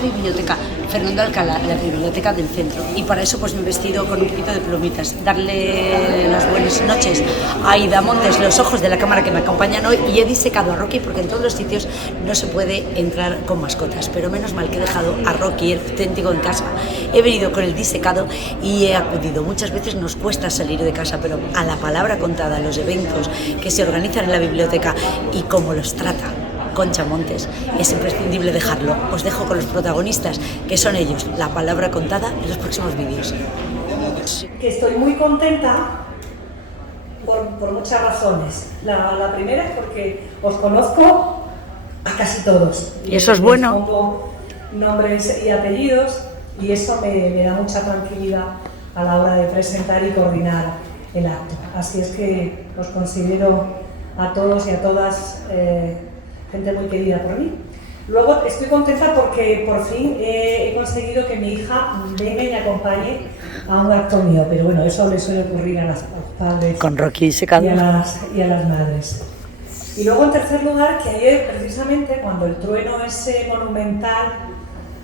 biblioteca Fernando Alcalá, la biblioteca del centro, y para eso pues me he vestido con un poquito de plumitas, darle las buenas noches a Aida Montes, los ojos de la cámara que me acompañan hoy, y he disecado a Rocky porque en todos los sitios no se puede entrar con mascotas, pero menos mal que he dejado a Rocky, el auténtico, en casa. He venido con el disecado y he acudido. Muchas veces nos cuesta salir de casa, pero a la palabra contada, a los eventos que se organizan en la biblioteca y cómo los trata Concha Montes, es imprescindible dejarlo. Os dejo con los protagonistas, que son ellos, la palabra contada, en los próximos vídeos. Que estoy muy contenta por muchas razones. La primera es porque os conozco a casi todos. Y eso es bueno. Pongo nombres y apellidos y eso me da mucha tranquilidad a la hora de presentar y coordinar el acto. Así es que os considero a todos y a todas gente muy querida por mí. Luego estoy contenta porque por fin he conseguido que mi hija venga y me acompañe a un acto mío, pero bueno, eso le suele ocurrir a los padres con Rocky disecado y a las madres. Y luego en tercer lugar, que ayer precisamente cuando el trueno ese monumental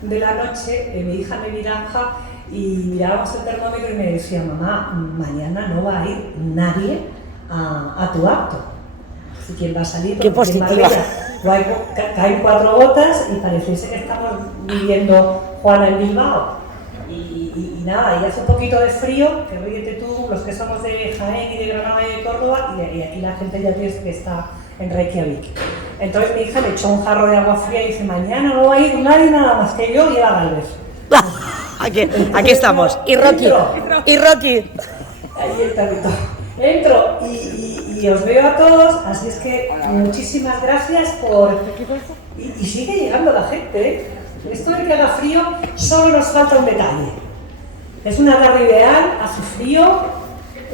de la noche, mi hija me miraba y mirábamos el termómetro y me decía: mamá, mañana no va a ir nadie a tu acto. ¿Y quién va a salir? ¡Qué positiva! Caen 4 gotas y pareciese que estamos viviendo Juana en Bilbao. Y nada, y hace un poquito de frío, que ríete tú, los que somos de Jaén y de Granada y de Córdoba, y aquí la gente ya piensa que está en Reykjavik. Entonces mi hija le echó un jarro de agua fría y dice: mañana no va a ir nadie nada más que yo y Eva Galvez. Aquí estamos. Y Rocky. Ahí está todo. Entro y os veo a todos, así es que muchísimas gracias por... Y sigue llegando la gente, ¿eh? Esto de que haga frío, solo nos falta un detalle. Es una tarde ideal, hace frío,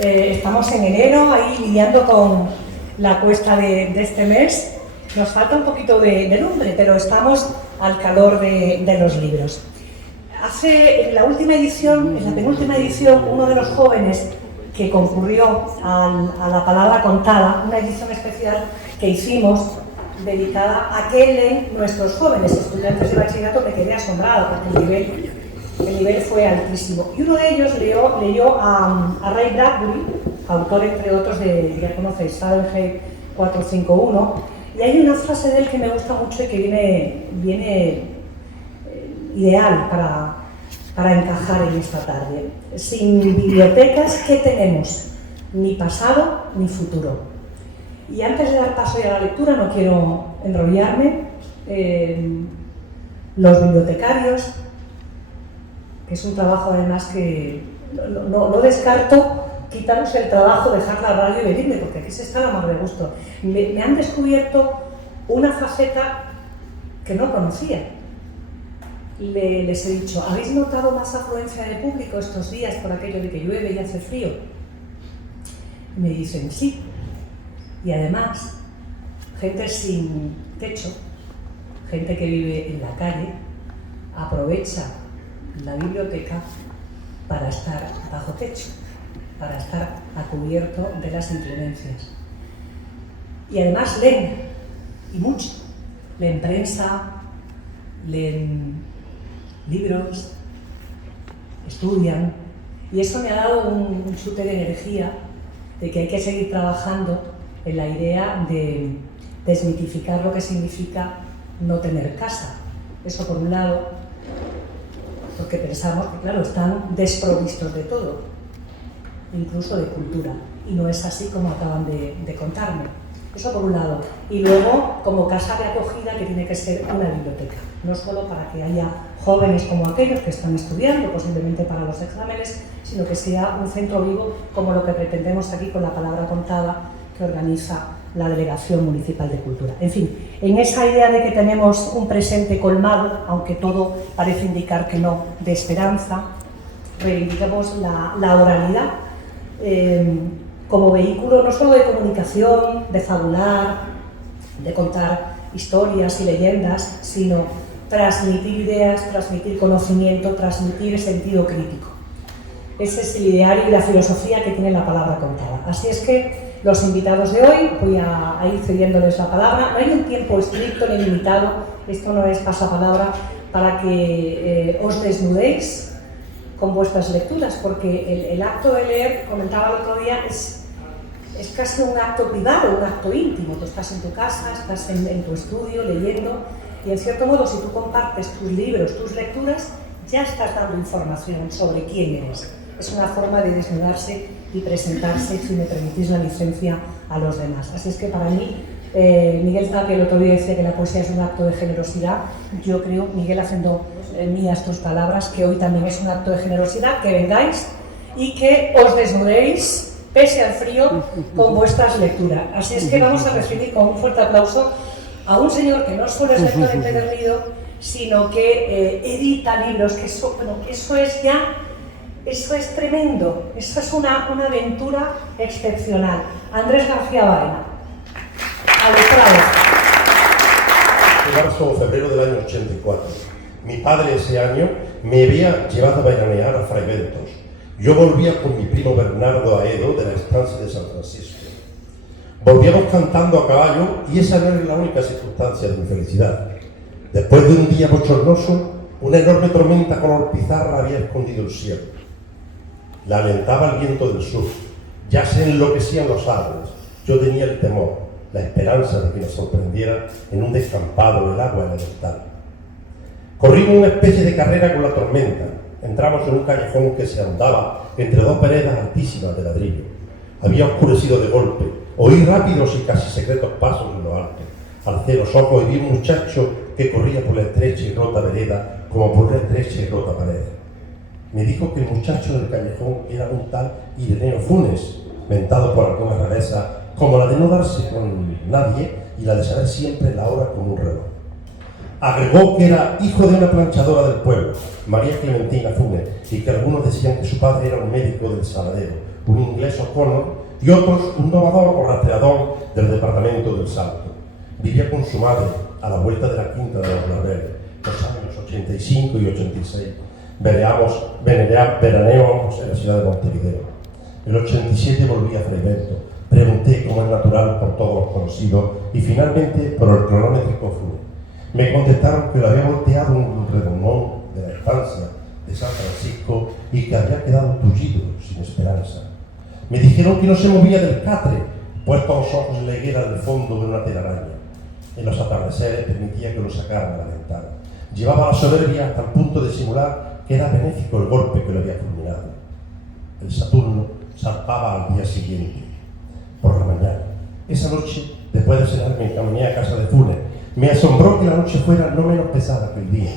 estamos en enero, ahí lidiando con la cuesta de este mes. Nos falta un poquito de lumbre, pero estamos al calor de los libros. En la penúltima edición, uno de los jóvenes que concurrió a la palabra contada, una edición especial que hicimos dedicada a que leen nuestros jóvenes estudiantes de bachillerato, me quedé asombrada porque el nivel fue altísimo. Y uno de ellos leyó a Ray Bradbury, autor entre otros de, ya conocéis, Fahrenheit 451, y hay una frase de él que me gusta mucho y que viene ideal para encajar en esta tarde. Sin bibliotecas, ¿qué tenemos? Ni pasado ni futuro. Y antes de dar paso ya a la lectura, no quiero enrollarme, los bibliotecarios, que es un trabajo además que no descarto quitaros el trabajo, dejar la radio y venirme, porque aquí se está la más de gusto. Me han descubierto una faceta que no conocía. Les he dicho: ¿habéis notado más afluencia de público estos días por aquello de que llueve y hace frío? Y me dicen: sí. Y además, gente sin techo, gente que vive en la calle, aprovecha la biblioteca para estar bajo techo, para estar a cubierto de las inclemencias. Y además leen, y mucho. Leen prensa, leen libros, estudian, y eso me ha dado un chute de energía de que hay que seguir trabajando en la idea de desmitificar lo que significa no tener casa. Eso por un lado, porque pensamos que claro, están desprovistos de todo, incluso de cultura, y no es así como acaban de contarme. Eso por un lado. Y luego, como casa de acogida, que tiene que ser una biblioteca, no solo para que haya jóvenes como aquellos que están estudiando, posiblemente para los exámenes, sino que sea un centro vivo como lo que pretendemos aquí con la palabra contada que organiza la Delegación Municipal de Cultura. En fin, en esa idea de que tenemos un presente colmado, aunque todo parece indicar que no, de esperanza, reivindicamos la oralidad como vehículo no solo de comunicación, de fabular, de contar historias y leyendas, sino transmitir ideas, transmitir conocimiento, transmitir sentido crítico. Ese es el ideario y la filosofía que tiene la palabra contada. Así es que los invitados de hoy, voy a ir cediéndoles la palabra. No hay un tiempo estricto ni limitado, esto no es pasapalabra, para que os desnudéis con vuestras lecturas, porque el acto de leer, comentaba el otro día, es casi un acto privado, un acto íntimo. Tú estás en tu casa, estás en tu estudio leyendo, y en cierto modo, si tú compartes tus libros, tus lecturas, ya estás dando información sobre quién eres. Es una forma de desnudarse y presentarse, si me permitís la licencia, a los demás. Así es que para mí, Miguel Tapia el otro día decía que la poesía es un acto de generosidad. Yo creo, Miguel, haciendo mías tus palabras, que hoy también es un acto de generosidad, que vengáis y que os desnudéis, pese al frío, con vuestras lecturas. Así es que vamos a recibir con un fuerte aplauso a un señor que no solo es lector empedernido, sino que edita libros, que eso, bueno, eso es ya, eso es tremendo, eso es una aventura excepcional. Andrés García Baena, alustrado. En marzo o febrero del año 84. Mi padre ese año me había llevado a veranear a Fraiventos. Yo volvía con mi primo Bernardo a Edo de la estancia de San Francisco. Volvíamos cantando a caballo y esa no era la única circunstancia de mi felicidad. Después de un día bochornoso, una enorme tormenta color pizarra había escondido el cielo. La alentaba el viento del sur. Ya se enloquecían los árboles. Yo tenía el temor, la esperanza de que nos sorprendiera en un descampado el agua elemental. Corrimos una especie de carrera con la tormenta. Entramos en un callejón que se ahondaba entre dos veredas altísimas de ladrillo. Había oscurecido de golpe. Oí rápidos y casi secretos pasos en lo alto. Alcé los ojos y vi un muchacho que corría por la estrecha y rota vereda como por una estrecha y rota pared. Me dijo que el muchacho del callejón era un tal Ireneo Funes, mentado por alguna rareza como la de no darse con nadie y la de saber siempre la hora con un reloj. Agregó que era hijo de una planchadora del pueblo, María Clementina Funes, y que algunos decían que su padre era un médico del Saladero, un inglés O'Connor, y otros un domador o rastreador del departamento del Salto. Vivía con su madre a la vuelta de la quinta de los Laureles, los años 85 y 86. Veraneábamos en la ciudad de Montevideo. En el 87 volví a Fraiventos. Pregunté, como es natural, por todos los conocidos y finalmente por el cronómetrico Funes. Me contestaron que lo había volteado un redondón de la estancia de San Francisco y que había quedado tullido, sin esperanza. Me dijeron que no se movía del catre, puesto los ojos en la higuera del fondo de una telaraña. En los atardeceres permitía que lo sacaran a la ventana. Llevaba la soberbia hasta el punto de simular que era benéfico el golpe que lo había fulminado. El Saturno zarpaba al día siguiente, por la mañana. Esa noche, después de cenar, me encaminé a casa de Funes. Me asombró que la noche fuera no menos pesada que el día.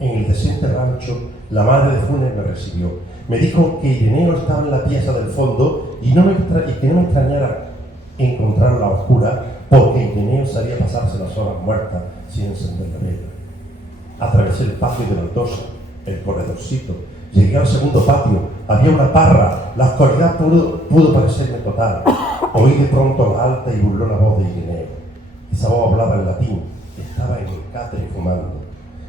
En el decente rancho, la madre de Funes me recibió. Me dijo que Ireneo estaba en la pieza del fondo y que no me extrañara encontrarla oscura, porque Ireneo sabía pasarse las horas muertas sin encender la vela. Atravesé el patio de baldosa, el corredorcito, llegué al segundo patio, había una parra, la oscuridad pudo parecerme total. Oí de pronto la alta y burlona voz de Ireneo. Esa voz hablaba en latín, estaba en el catre fumando.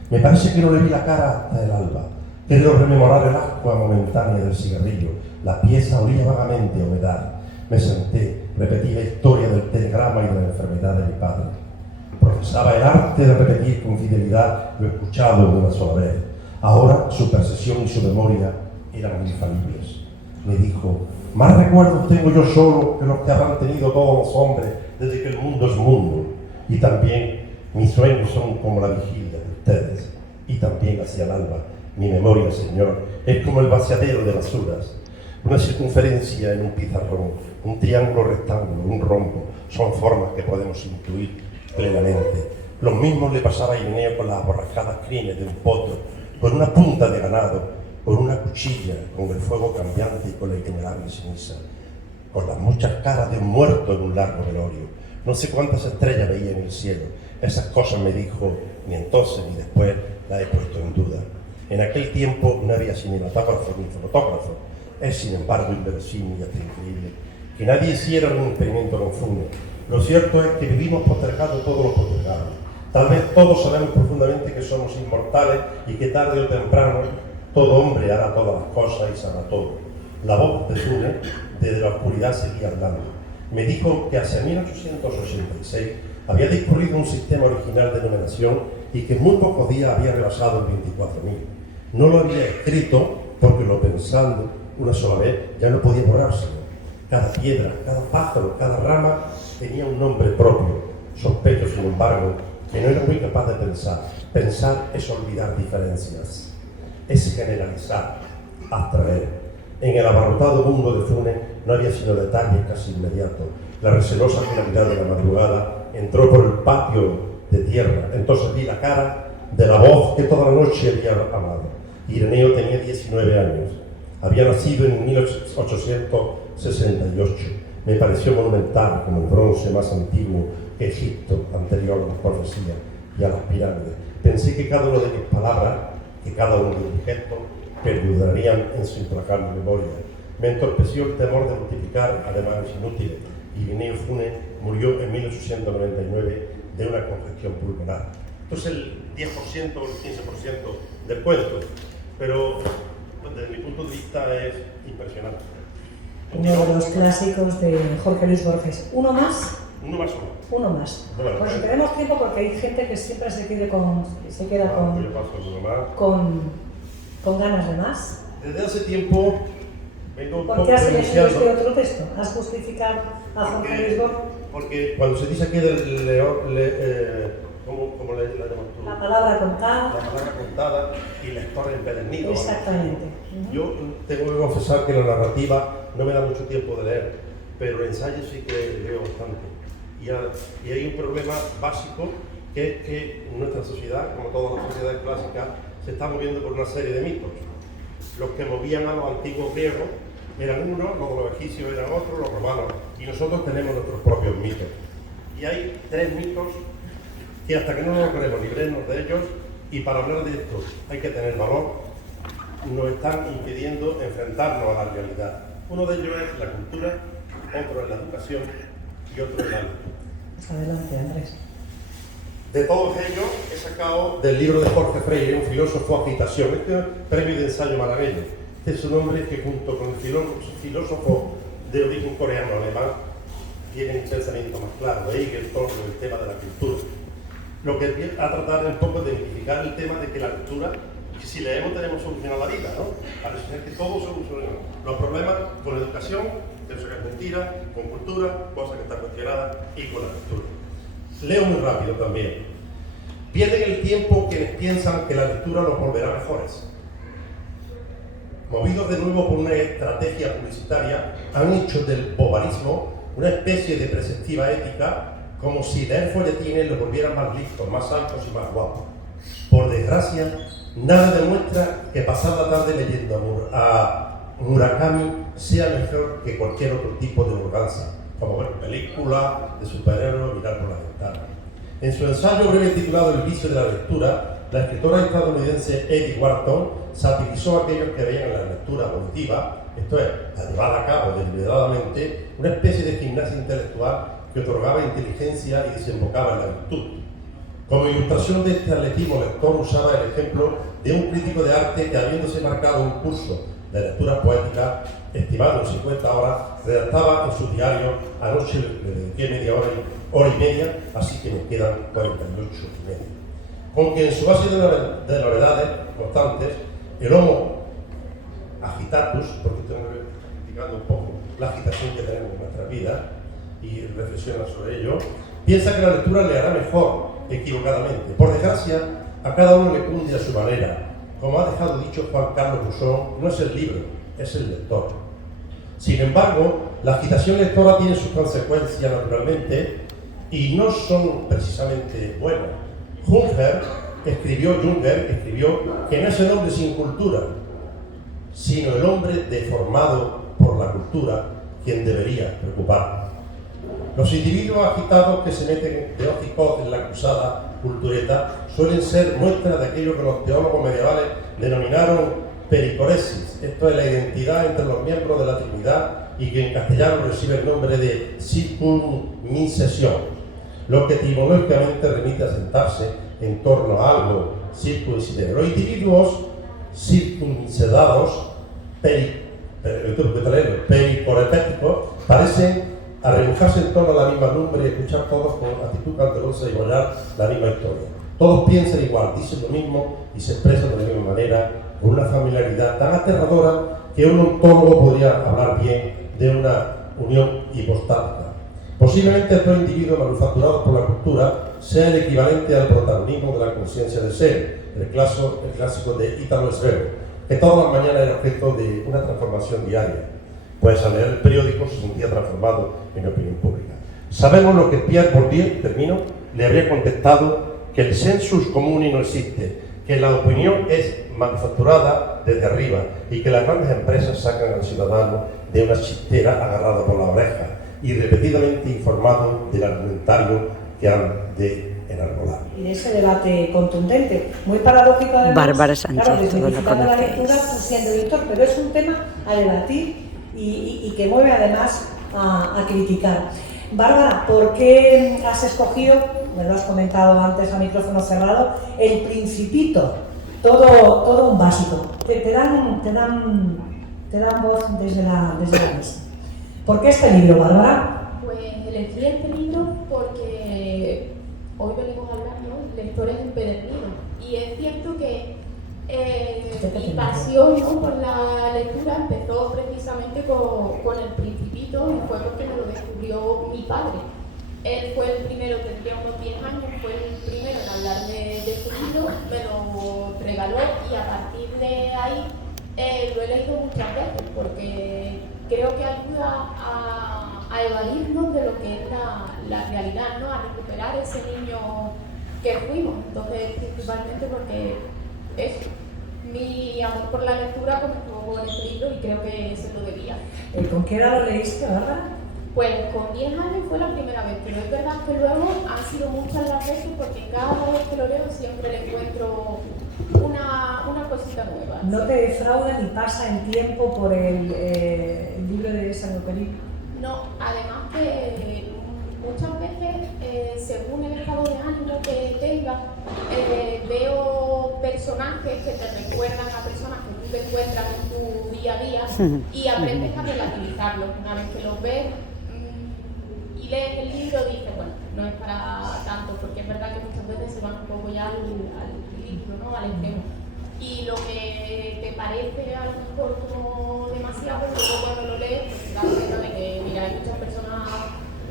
Me parece que no le vi la cara hasta el alba. Creo rememorar el ascua momentánea del cigarrillo. La pieza olía vagamente a humedad. Me senté, repetí la historia del telegrama y de la enfermedad de mi padre. Profesaba el arte de repetir con fidelidad lo escuchado de una sola vez. Ahora su percepción y su memoria eran infalibles. Me dijo, más recuerdos tengo yo solo que los que habrán tenido todos los hombres desde que el mundo es mundo. Y también mis sueños son como la vigilia de ustedes. Y también hacia el alba. Mi memoria, Señor, es como el vaciadero de las horas. Una circunferencia en un pizarrón, un triángulo rectángulo, un rombo, son formas que podemos intuir plenamente. Lo mismo le pasaba a Ireneo con las aborrajadas crines de un potro, con una punta de ganado, con una cuchilla, con el fuego cambiante y con la innumerable ceniza, con las muchas caras de un muerto en un largo velorio. No sé cuántas estrellas veía en el cielo. Esas cosas me dijo, ni entonces ni después las he puesto en duda. En aquel tiempo no había cinematógrafo ni fotógrafo. Es, sin embargo, inverosímil y hasta increíble que nadie hiciera un experimento con Funes. Lo cierto es que vivimos postergando todo lo postergable. Tal vez todos sabemos profundamente que somos inmortales y que tarde o temprano todo hombre hará todas las cosas y sabrá todo. La voz de Funes desde la oscuridad seguía hablando. Me dijo que hacia 1886 había discurrido un sistema original de numeración y que en muy pocos días había rebasado el 24.000. No lo había escrito porque lo pensando una sola vez ya no podía borrárselo. Cada piedra, cada pájaro, cada rama tenía un nombre propio. Sospecho, sin embargo, que no era muy capaz de pensar. Pensar es olvidar diferencias, es generalizar, abstraer. En el abarrotado mundo de Funes no había sino detalles casi inmediatos. La recelosa claridad de la madrugada entró por el patio de tierra. Entonces vi la cara de la voz que toda la noche había amado. Ireneo tenía 19 años. Había nacido en 1868. Me pareció monumental como el bronce más antiguo que Egipto, anterior a las profecías y a las pirámides. Pensé que cada una de mis palabras, que cada uno de mis gestos, perdurarían en su implacable memoria. Me entorpeció el temor de multiplicar ademanes inútiles. Ireneo Funes murió en 1899 de una congestión pulmonar. Esto es el 10% o el 15% del cuento, pero desde mi punto de vista es impresionante. Uno de los clásicos de Jorge Luis Borges. ¿Uno más? Uno más. Uno más. Bueno, pues si tenemos tiempo, porque hay gente que siempre se queda con ganas de más. Desde hace tiempo vengo un ¿Por poco qué has elegido denunciando. este otro texto? ¿Has justificado a Jorge Luis Borges? Porque cuando se dice aquí del león, ¿cómo le llamas tú? La palabra contada. La palabra contada y lector empedernido. Exactamente. Yo tengo que confesar que la narrativa no me da mucho tiempo de leer, pero el ensayo sí que leo bastante. Y hay un problema básico, que es que nuestra sociedad, como todas las sociedades clásicas, se está moviendo por una serie de mitos. Los que movían a los antiguos griegos eran unos, los egipcios eran otros, los romanos, y nosotros tenemos nuestros propios mitos. Y hay 3 mitos que hasta que no nos queremos librarnos de ellos, y para hablar de esto hay que tener valor, nos están impidiendo enfrentarnos a la realidad. Uno de ellos es la cultura, otro es la educación y otro es la lectura. Adelante, Andrés. De todos ellos he sacado del libro de Jorge Freire, un filósofo agitación. Este es un premio de ensayo malagueño. Este es un hombre que junto con el filósofo de origen coreano-alemán tiene un pensamiento más claro, de Hegel, todo el tema de la cultura. Lo que viene a tratar un poco de identificar el tema de que la cultura, que si leemos tenemos solucionado la vida, ¿no? Parece ser que todo soluciona. Los problemas con la educación, que eso es mentira, con cultura, cosa que está cuestionada, y con la lectura. Leo muy rápido también. Pierden el tiempo quienes piensan que la lectura los volverá mejores. Movidos de nuevo por una estrategia publicitaria, han hecho del bobarismo una especie de preceptiva ética, como si leer folletines los volvieran más listos, más altos y más guapos. Por desgracia, nada demuestra que pasar la tarde leyendo a Murakami sea mejor que cualquier otro tipo de burganza, como ver películas de superhéroes, mirar por la ventana. En su ensayo breve titulado El vicio de la lectura, la escritora estadounidense Edith Wharton satirizó a aquellos que veían en la lectura auditiva, esto es, la llevada a cabo deliberadamente, una especie de gimnasia intelectual que otorgaba inteligencia y desembocaba en la virtud. Como ilustración de este atletismo lector usaba el ejemplo de un crítico de arte que, habiéndose marcado un curso de lectura poética, estimado en 50 horas, redactaba en su diario: anoche le dediqué media hora y media, así que me quedan 48 y media. Con que en su base de novedades constantes, el Homo agitatus, porque estoy criticando un poco la agitación que tenemos en nuestra vida y reflexiona sobre ello, piensa que la lectura le hará mejor, equivocadamente. Por desgracia, a cada uno le cunde a su manera. Como ha dejado dicho Juan Carlos Rousseau, no es el libro, es el lector. Sin embargo, la agitación lectora tiene sus consecuencias naturalmente y no son precisamente buenas. Junger escribió que no es el hombre sin cultura, sino el hombre deformado por la cultura quien debería preocupar. Los individuos agitados que se meten de hocicos en la cruzada cultureta suelen ser muestras de aquello que los teólogos medievales denominaron pericoresis, esto es la identidad entre los miembros de la Trinidad y que en castellano recibe el nombre de circunmisesión, lo que etimológicamente remite a sentarse en torno a algo circuncidente. Los individuos circuncidados, pericorepéticos, parecen arrebujarse en torno a la misma lumbre y escuchar todos con actitud cautelosa y bailar la misma historia. Todos piensan igual, dicen lo mismo y se expresan de la misma manera, con una familiaridad tan aterradora que un ontólogo podría hablar bien de una unión hipostática. Posiblemente el propio individuo manufacturado por la cultura sea el equivalente al protagonismo de la conciencia del ser, el clásico de Italo Svevo, que todas las mañanas era objeto de una transformación diaria, pues al leer el periódico se sentía transformado en opinión pública. Sabemos lo que Pierre Bourdieu, termino, le habría contestado, que el sensus comuni no existe, que la opinión es manufacturada desde arriba y que las grandes empresas sacan al ciudadano de una chistera agarrado por la oreja y repetidamente informado del argumentario que han de enarbolar. Y de ese debate contundente, muy paradójico además. Bárbara Sánchez, claro, todos lo desmitificando la conocéis. lectura siendo editor, pero es un tema a debatir y que mueve además a criticar. Bárbara, ¿por qué has escogido, me lo has comentado antes a micrófono cerrado, El Principito? Todo un básico. Te dan voz desde la mesa. ¿Por qué este libro, Bárbara? Pues elegí este libro porque hoy venimos a hablar, ¿no?, lectores empedernidos. Y es cierto que mi pasión, ¿no?, por la lectura empezó precisamente con El Principito, y fue porque me lo descubrió mi padre. Él fue el primero, tendría unos 10 años, fue el primero en hablarme de su libro, me lo regaló y a partir de ahí lo he leído muchas veces porque creo que ayuda a evadirnos de lo que es la realidad, ¿no?, a recuperar ese niño que fuimos. Entonces, principalmente porque es mi amor por la lectura comenzó con el libro y creo que se lo debía. ¿Con qué edad lo leíste, Bárbara? Pues con 10 años fue la primera vez, pero es verdad que luego han sido muchas las veces porque cada vez que lo leo siempre le encuentro una cosita nueva. ¿No te defrauda ni pasa en tiempo por el libro de Saint-Exupéry? No, además que muchas veces, según el estado de ánimo que tenga, veo personajes que te recuerdan a personas que tú te encuentras en tu día a día y aprendes a relativizarlos. Una vez que los ves y lees el libro, dices, bueno, no es para tanto, porque es verdad que muchas veces se van un poco ya al ridículo, ¿no?, al extremo. Y lo que te parece a lo mejor como demasiado, luego cuando lo lees, pues te das cuenta de que, mira, hay muchas personas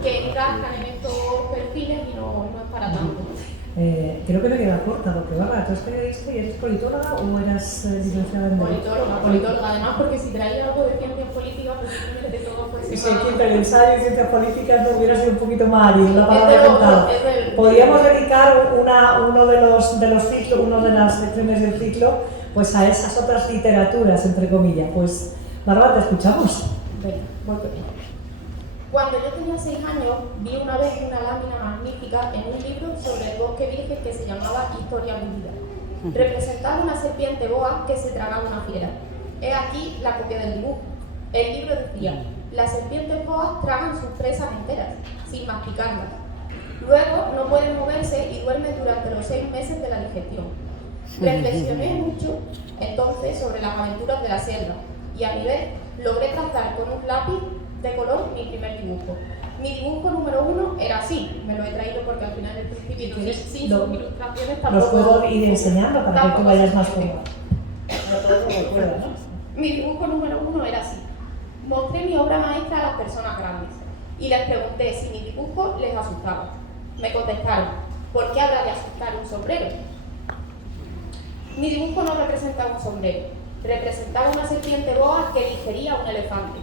que encajan en estos perfiles y no es para tanto. Creo que me queda corta, porque Bárbara, ¿tú eres periodista y eres politóloga o eras licenciada en Derecho? Politóloga, además, porque si traía algo de ciencias políticas, pues simplemente todo pues Si el ensayo en ciencias políticas no hubiera sido un poquito más ágil, la palabra contada. Podríamos dedicar uno de los ciclos, una de las secciones del ciclo, pues a esas otras literaturas, entre comillas. Pues, Bárbara, te escuchamos. Venga, voy con ello. Cuando yo tenía 6 años, vi una vez una lámina magnífica en un libro sobre el bosque virgen que se llamaba Historia vivida. Representaba una serpiente boa que se tragaba una fiera. He aquí la copia del dibujo. El libro decía: las serpientes boas tragan sus presas enteras, sin masticarlas. Luego no pueden moverse y duermen durante los 6 meses de la digestión. Reflexioné mucho entonces sobre las aventuras de la selva y a mi vez logré trazar con un lápiz de color mi primer dibujo. Mi dibujo número 1 era así, me lo he traído porque al final del principio sin sus ilustraciones tampoco... Los puedo ir enseñando para que tú vayas más cómodo. Mi dibujo número 1 era así. Mostré mi obra maestra a las personas grandes y les pregunté si mi dibujo les asustaba. Me contestaron: ¿por qué habrá de asustar un sombrero? Mi dibujo no representaba un sombrero, representaba una serpiente boa que digería un elefante.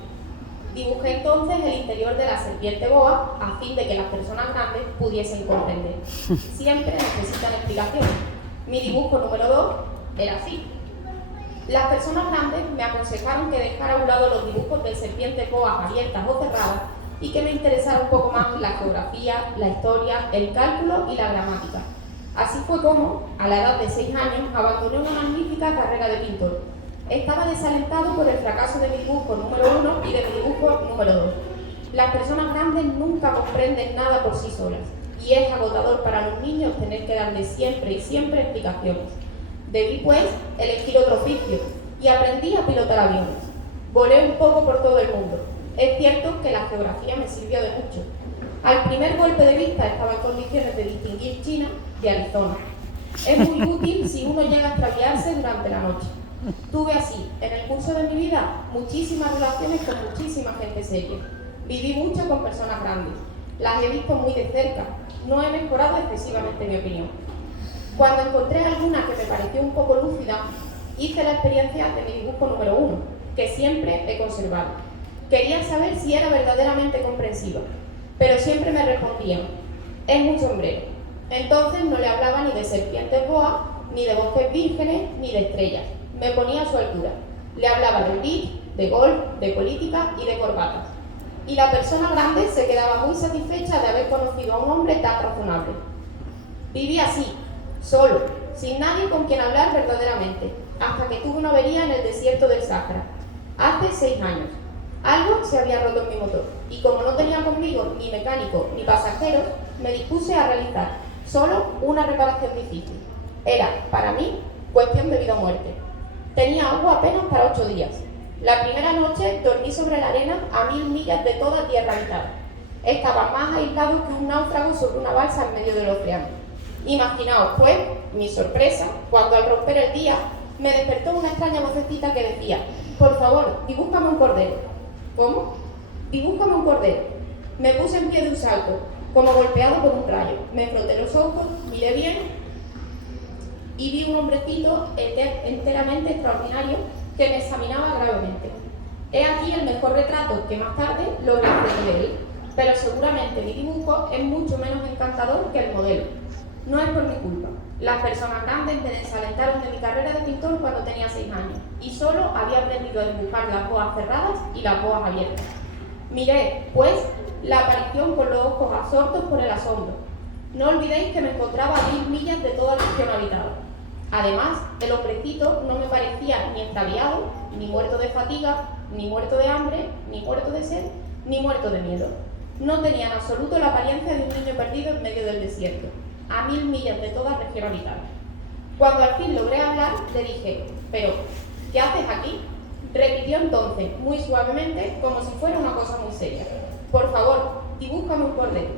Dibujé entonces el interior de la serpiente boa a fin de que las personas grandes pudiesen comprender. Siempre necesitan explicaciones. Mi dibujo número 2 era así. Las personas grandes me aconsejaron que dejara a un lado los dibujos de serpientes boas abiertas o cerradas y que me interesara un poco más la geografía, la historia, el cálculo y la gramática. Así fue como, a la edad de 6 años, abandoné una magnífica carrera de pintor. Estaba desalentado por el fracaso de mi dibujo número 1 y de mi dibujo número 2. Las personas grandes nunca comprenden nada por sí solas y es agotador para los niños tener que darles siempre y siempre explicaciones. Debí, pues, elegir otro oficio y aprendí a pilotar aviones. Volé un poco por todo el mundo. Es cierto que la geografía me sirvió de mucho. Al primer golpe de vista estaba en condiciones de distinguir China de Arizona. Es muy útil si uno llega a extraviarse durante la noche. Tuve así, en el curso de mi vida, muchísimas relaciones con muchísima gente seria. Viví mucho con personas grandes. Las he visto muy de cerca. No he mejorado excesivamente mi opinión. Cuando encontré alguna que me pareció un poco lúcida, hice la experiencia de mi dibujo número 1, que siempre he conservado. Quería saber si era verdaderamente comprensiva, pero siempre me respondían, es un sombrero. Entonces no le hablaba ni de serpientes boas, ni de bosques vírgenes, ni de estrellas. Me ponía a su altura. Le hablaba de beat, de golf, de política y de corbatas. Y la persona grande se quedaba muy satisfecha de haber conocido a un hombre tan razonable. Viví así, solo, sin nadie con quien hablar verdaderamente, hasta que tuve una avería en el desierto del Sáhara, hace 6 años. Algo se había roto en mi motor, y como no tenía conmigo ni mecánico ni pasajeros, me dispuse a realizar solo una reparación difícil. Era, para mí, cuestión de vida o muerte. Tenía agua apenas para 8 días. La primera noche dormí sobre la arena a 1000 millas de toda tierra habitada. Estaba más aislado que un náufrago sobre una balsa en medio del océano. Imaginaos, pues, mi sorpresa, cuando al romper el día me despertó una extraña vocecita que decía, por favor, dibújame un cordero. ¿Cómo? Dibújame un cordero. Me puse en pie de un salto, como golpeado por un rayo. Me froté los ojos, miré bien y vi un hombrecito enteramente extraordinario que me examinaba gravemente. He aquí el mejor retrato que más tarde logré hacer de él, pero seguramente mi dibujo es mucho menos encantador que el modelo. No es por mi culpa. Las personas grandes me desalentaron de mi carrera de pintor cuando tenía 6 años y solo había aprendido a dibujar las boas cerradas y las boas abiertas. Miré, pues, la aparición con los ojos absortos por el asombro. No olvidéis que me encontraba a 1000 millas de toda la región habitada. Además, el hombrecito no me parecía ni extraviado, ni muerto de fatiga, ni muerto de hambre, ni muerto de sed, ni muerto de miedo. No tenía en absoluto la apariencia de un niño perdido en medio del desierto, a 1000 millas de toda región habitada. Cuando al fin logré hablar, le dije, pero, ¿qué haces aquí? Repitió entonces, muy suavemente, como si fuera una cosa muy seria. Por favor, dibújame un cordero.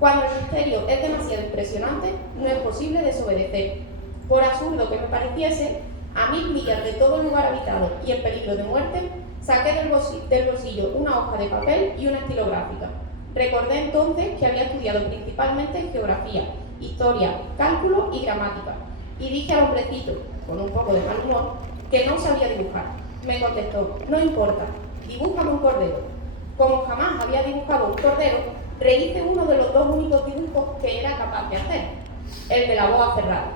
Cuando el misterio es demasiado impresionante, no es posible desobedecer. Por absurdo que me pareciese, a 1000 millas de todo lugar habitado y en peligro de muerte, saqué del bolsillo una hoja de papel y una estilográfica. Recordé entonces que había estudiado principalmente geografía, historia, cálculo y gramática, y dije al hombrecito, con un poco de mal humor, que no sabía dibujar. Me contestó, no importa, dibújame un cordero. Como jamás había dibujado un cordero, rehice uno de los 2 únicos dibujos que era capaz de hacer, el de la boa cerrada.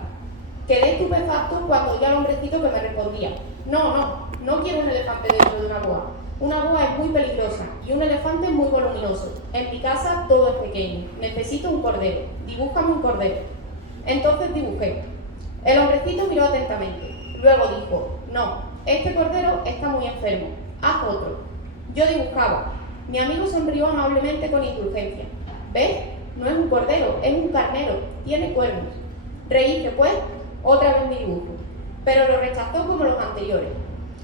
Quedé estupefacto cuando oí al hombrecito que me respondía, no quiero un elefante dentro de una boa. Una boa es muy peligrosa y un elefante es muy voluminoso. En mi casa todo es pequeño. Necesito un cordero. Dibújame un cordero. Entonces dibujé. El hombrecito miró atentamente. Luego dijo, no, este cordero está muy enfermo. Haz otro. Yo dibujaba. Mi amigo sonrió amablemente con indulgencia. ¿Ves? No es un cordero, es un carnero. Tiene cuernos. Reíste, pues, otra vez mi dibujo. Pero lo rechazó como los anteriores.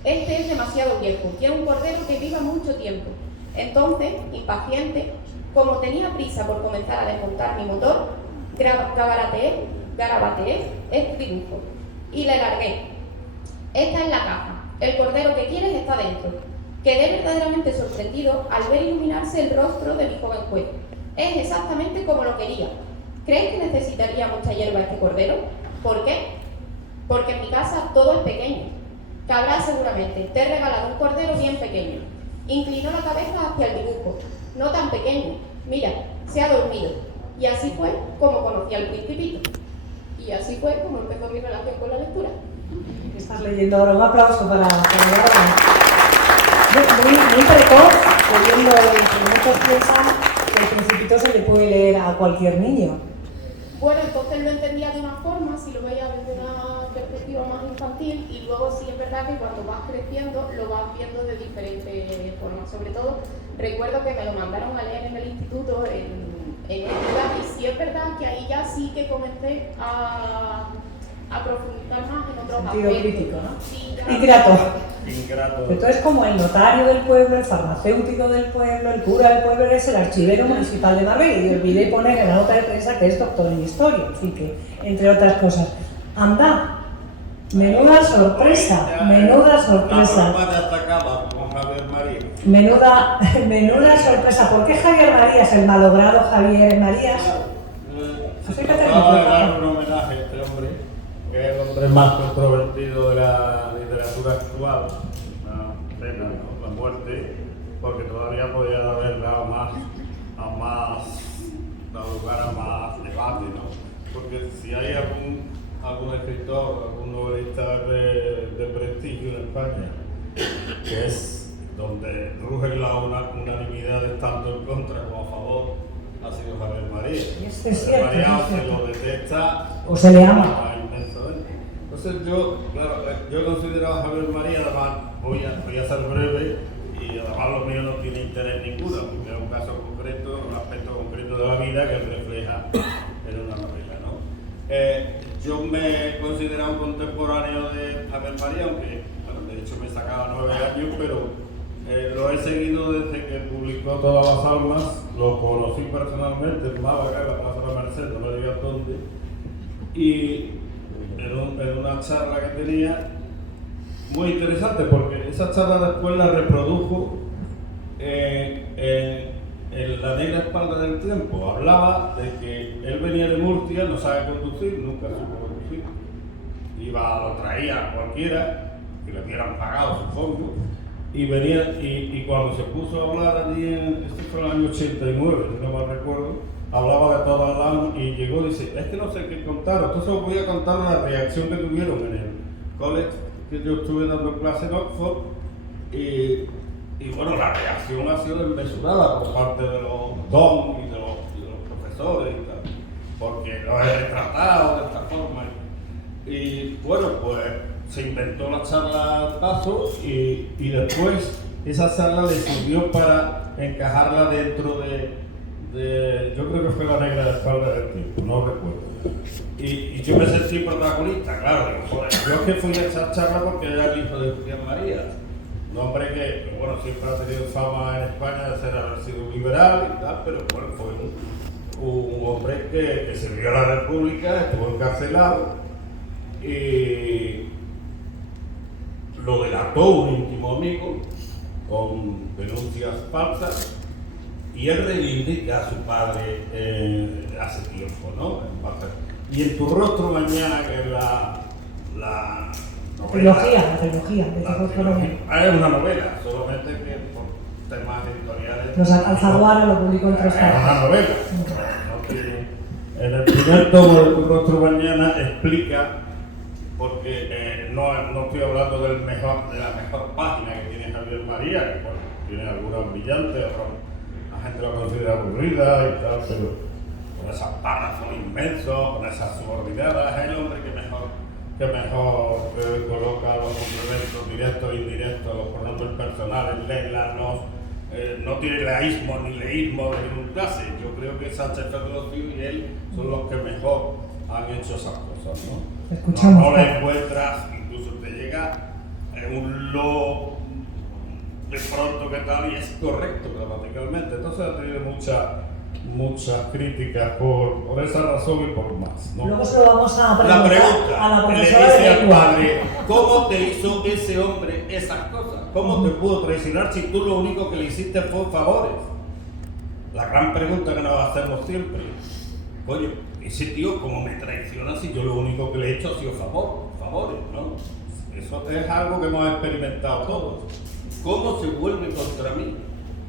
Este es demasiado viejo, quiero un cordero que viva mucho tiempo. Entonces, impaciente, como tenía prisa por comenzar a desmontar mi motor, garabateé este dibujo y le largué. Esta es la caja, el cordero que quieres está dentro. Quedé verdaderamente sorprendido al ver iluminarse el rostro de mi joven juez. Es exactamente como lo quería. ¿Crees que necesitaría mucha hierba este cordero? ¿Por qué? Porque en mi casa todo es pequeño. Cabrá seguramente, te he regalado un cordero bien pequeño. Inclinó la cabeza hacia el dibujo, no tan pequeño. Mira, se ha dormido. Y así fue como conocí al Principito. Y así fue como empezó mi relación con la lectura. ¿Qué estás leyendo ahora? Un aplauso para Laura. Muy precoz, leyendo muchos piensan que el Principito se le puede leer a cualquier niño. Bueno, entonces lo entendía de una forma, si lo veía desde una perspectiva más infantil, y luego sí es verdad que cuando vas creciendo lo vas viendo de diferentes formas. Sobre todo, recuerdo que me lo mandaron a leer en el instituto, en Ecuador, y sí es verdad que ahí ya sí que comencé a profundizar más en otros aspectos. Sentido crítico, ¿no? Sí, Y grato. ingrato. Entonces, como el notario del pueblo, el farmacéutico del pueblo, el cura del pueblo, es el archivero municipal de Marbella. Y olvidé poner en la nota de prensa que es doctor en historia, así que, entre otras cosas. Anda, menuda sorpresa, menuda sorpresa. La broma ya está acabada con Javier María. Menuda sorpresa. ¿Por qué Javier Marías, el malogrado Javier Marías? Se trataba de dar un homenaje a este hombre, que es el hombre más controvertido de la literatura actual. Una pena, ¿no? La muerte, porque todavía podía haber dado lugar a más debate, ¿no? Porque si hay algún escritor, algún novelista de prestigio en España, que es donde ruge la unanimidad tanto en contra como a favor, ha sido Javier María. Este es cierto, María se lo detesta o se le ama. inmensamente. Entonces yo considero a Javier María, además voy a ser breve y además lo mío no tiene interés ninguno, porque es un caso concreto, un aspecto concreto de la vida que él refleja en una novela, ¿no? Yo me he considerado un contemporáneo de Javier María, aunque bueno, de hecho me sacaba 9 años, pero lo he seguido desde que publicó Todas las almas, lo conocí personalmente en Málaga, en la Plaza de la Merced, no me digas dónde, y en una charla que tenía, muy interesante, porque esa charla después la reprodujo en La negra espalda del tiempo. Hablaba de que él venía de Murcia, no sabe conducir, nunca supo conducir, lo traía a cualquiera, que le hubieran pagado supongo, y venía, y cuando se puso a hablar allí, esto fue en el año 89, si no mal recuerdo, hablaba de Todas las almas y llegó y dice, es que no sé qué contar, entonces os voy a contar la reacción que tuvieron en el college que yo estuve dando clase en Oxford, y bueno, la reacción ha sido desmesurada por parte de los DOM y de los profesores y tal, porque los he retratado de esta forma. Y bueno, pues se inventó la charla al paso y después esa charla le sirvió para encajarla dentro de yo creo que fue La negra espalda del tiempo, no recuerdo. Y yo me sentí protagonista, claro, yo es que fui a esa charla porque era el hijo de Javier María, un hombre que bueno, siempre ha tenido fama en España de haber sido liberal y tal, pero bueno, fue un hombre que sirvió a la República, estuvo encarcelado y lo delató un íntimo amigo con denuncias falsas y él reivindica a su padre hace tiempo, ¿no? Y En tu rostro mañana, que es la trilogía es una novela, solamente que por temas editoriales. Los Alfaguara lo publicó en 3 Es una novela. En el primer tomo de Tu rostro mañana explica, porque no estoy hablando de la mejor página que tiene Javier María, que bueno, tiene algunas brillantes, la gente lo considera aburrida y tal, pero con esos párrafos inmensos, con esas subordinadas, es el hombre que mejor coloca los complementos directos e indirectos, los pronombres personales, leglas, no tiene leísmo ni leísmo de ninguna clase. Yo creo que Sánchez Ferlosio y él son los que mejor han hecho esas cosas, ¿no? Escuchamos. No le encuentras, incluso te llega un lo de pronto que tal y es correcto gramaticalmente. Entonces ha tenido muchas críticas por esa razón y por más, ¿no? Luego se lo vamos a La preguntar pregunta, a la le profesora dice de al lengua. padre, ¿cómo te hizo ese hombre esas cosas? ¿Cómo te pudo traicionar si tú lo único que le hiciste fue favores? La gran pregunta que nos hacemos siempre. Oye, ese tío, ¿cómo me traiciona si yo lo único que le he hecho ha sido favores, ¿no? Eso es algo que hemos experimentado todos. ¿Cómo se vuelve contra mí?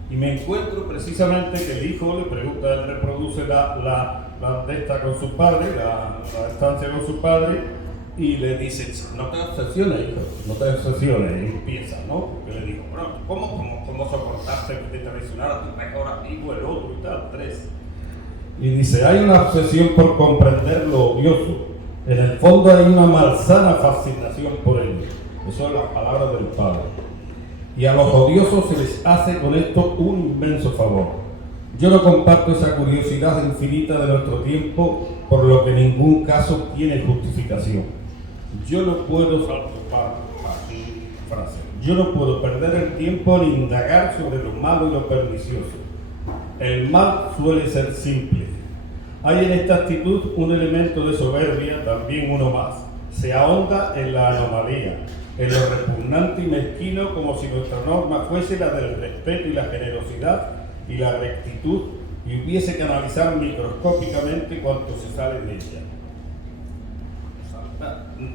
Y me encuentro precisamente que el hijo le pregunta, él reproduce la de esta con su padre, la estancia con su padre, y le dice, no te obsesiones, hijo, no te obsesiones, y empieza, ¿no? Porque le dijo, bueno, ¿cómo soportaste que te traicionara tu mejor amigo, el otro y tal? 3. Y dice, hay una obsesión por comprender lo odioso, en el fondo hay una malsana fascinación por ello. Esas son las palabras del padre. Y a los odiosos se les hace con esto un inmenso favor. Yo no comparto esa curiosidad infinita de nuestro tiempo, por lo que en ningún caso tiene justificación. Yo no puedo salvar, así frase, Yo no puedo perder el tiempo ni indagar sobre lo malo y lo pernicioso. El mal suele ser simple. Hay en esta actitud un elemento de soberbia, también uno más. Se ahonda en la anomalía, en lo repugnante y mezquino, como si nuestra norma fuese la del respeto y la generosidad y la rectitud, y hubiese que analizar microscópicamente cuanto se sale de ella.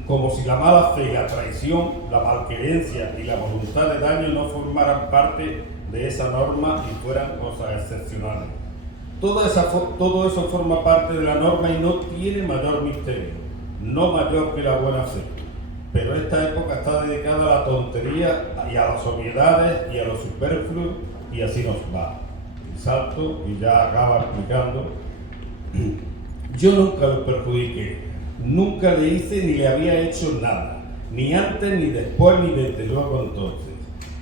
Como si la mala fe, la traición, la malquerencia y la voluntad de daño no formaran parte de esa norma y fueran cosas excepcionales. Todo eso forma parte de la norma y no tiene mayor misterio, no mayor que la buena fe. Pero esta época está dedicada a la tontería y a las obviedades y a lo superfluo, y así nos va. Y salto y ya acaba explicando. Yo nunca lo perjudiqué, nunca le hice ni le había hecho nada, ni antes, ni después, ni desde luego entonces.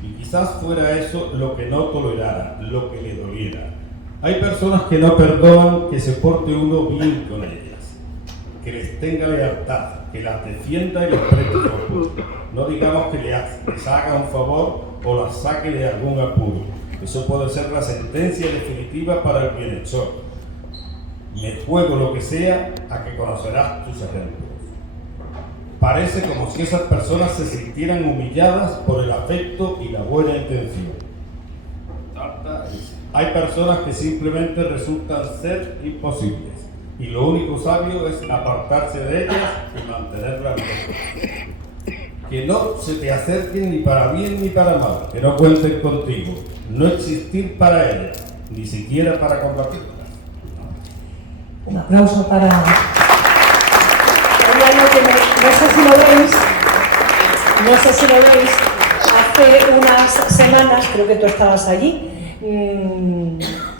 Y quizás fuera eso lo que no tolerara, lo que le doliera. Hay personas que no perdonan que se porte uno bien con ellas, que les tenga lealtad, que las defienda y les preste su apoyo. No digamos que les haga un favor o las saque de algún apuro. Eso puede ser la sentencia definitiva para el bienhechor. Me juego lo que sea a que conocerás tus ejemplos. Parece como si esas personas se sintieran humilladas por el afecto y la buena intención. Hay personas que simplemente resultan ser imposibles y lo único sabio es apartarse de ellas y mantenerlas lejos. Que no se te acerquen ni para bien ni para mal, que no cuenten contigo, no existir para ellas, ni siquiera para combatirlas. Un aplauso para... Hay algo que no sé si lo veis, hace unas semanas, creo que tú estabas allí,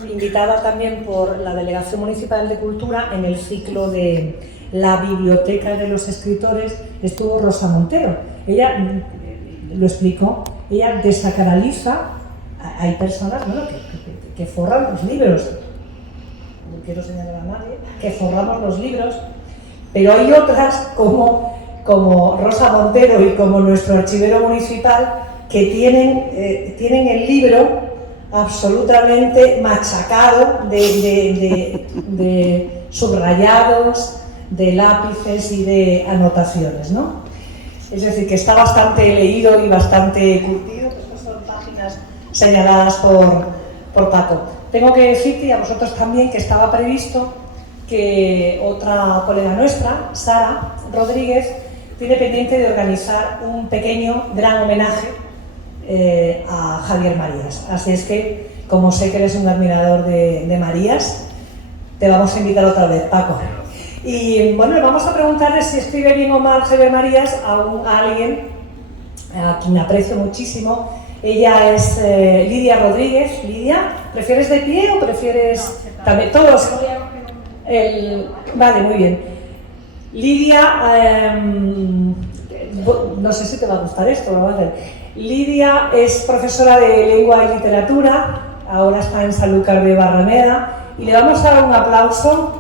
invitada también por la Delegación Municipal de Cultura en el ciclo de la Biblioteca de los Escritores, estuvo Rosa Montero. Ella lo explicó, ella desacraliza, hay personas, bueno, que forran los libros, no quiero señalar a nadie, que forramos los libros, pero hay otras como Rosa Montero y como nuestro archivero municipal que tienen el libro absolutamente machacado de subrayados, de lápices y de anotaciones, ¿no? Es decir, que está bastante leído y bastante curtido, pues estas son páginas señaladas por Paco. Tengo que decirte, y a vosotros también, que estaba previsto que otra colega nuestra, Sara Rodríguez, tiene pendiente de organizar un pequeño, gran homenaje a Javier Marías. Así es que, como sé que eres un admirador de Marías, te vamos a invitar otra vez, Paco. Y bueno, vamos a preguntarle si escribe bien o mal Javier Marías a alguien a quien aprecio muchísimo. Ella es Lidia Rodríguez. Lidia, ¿prefieres de pie o prefieres también todos? Vale, muy bien. Lidia, no sé si te va a gustar esto, lo vas a hacer. Lidia es profesora de lengua y literatura, ahora está en Sanlúcar de Barrameda, y le vamos a dar un aplauso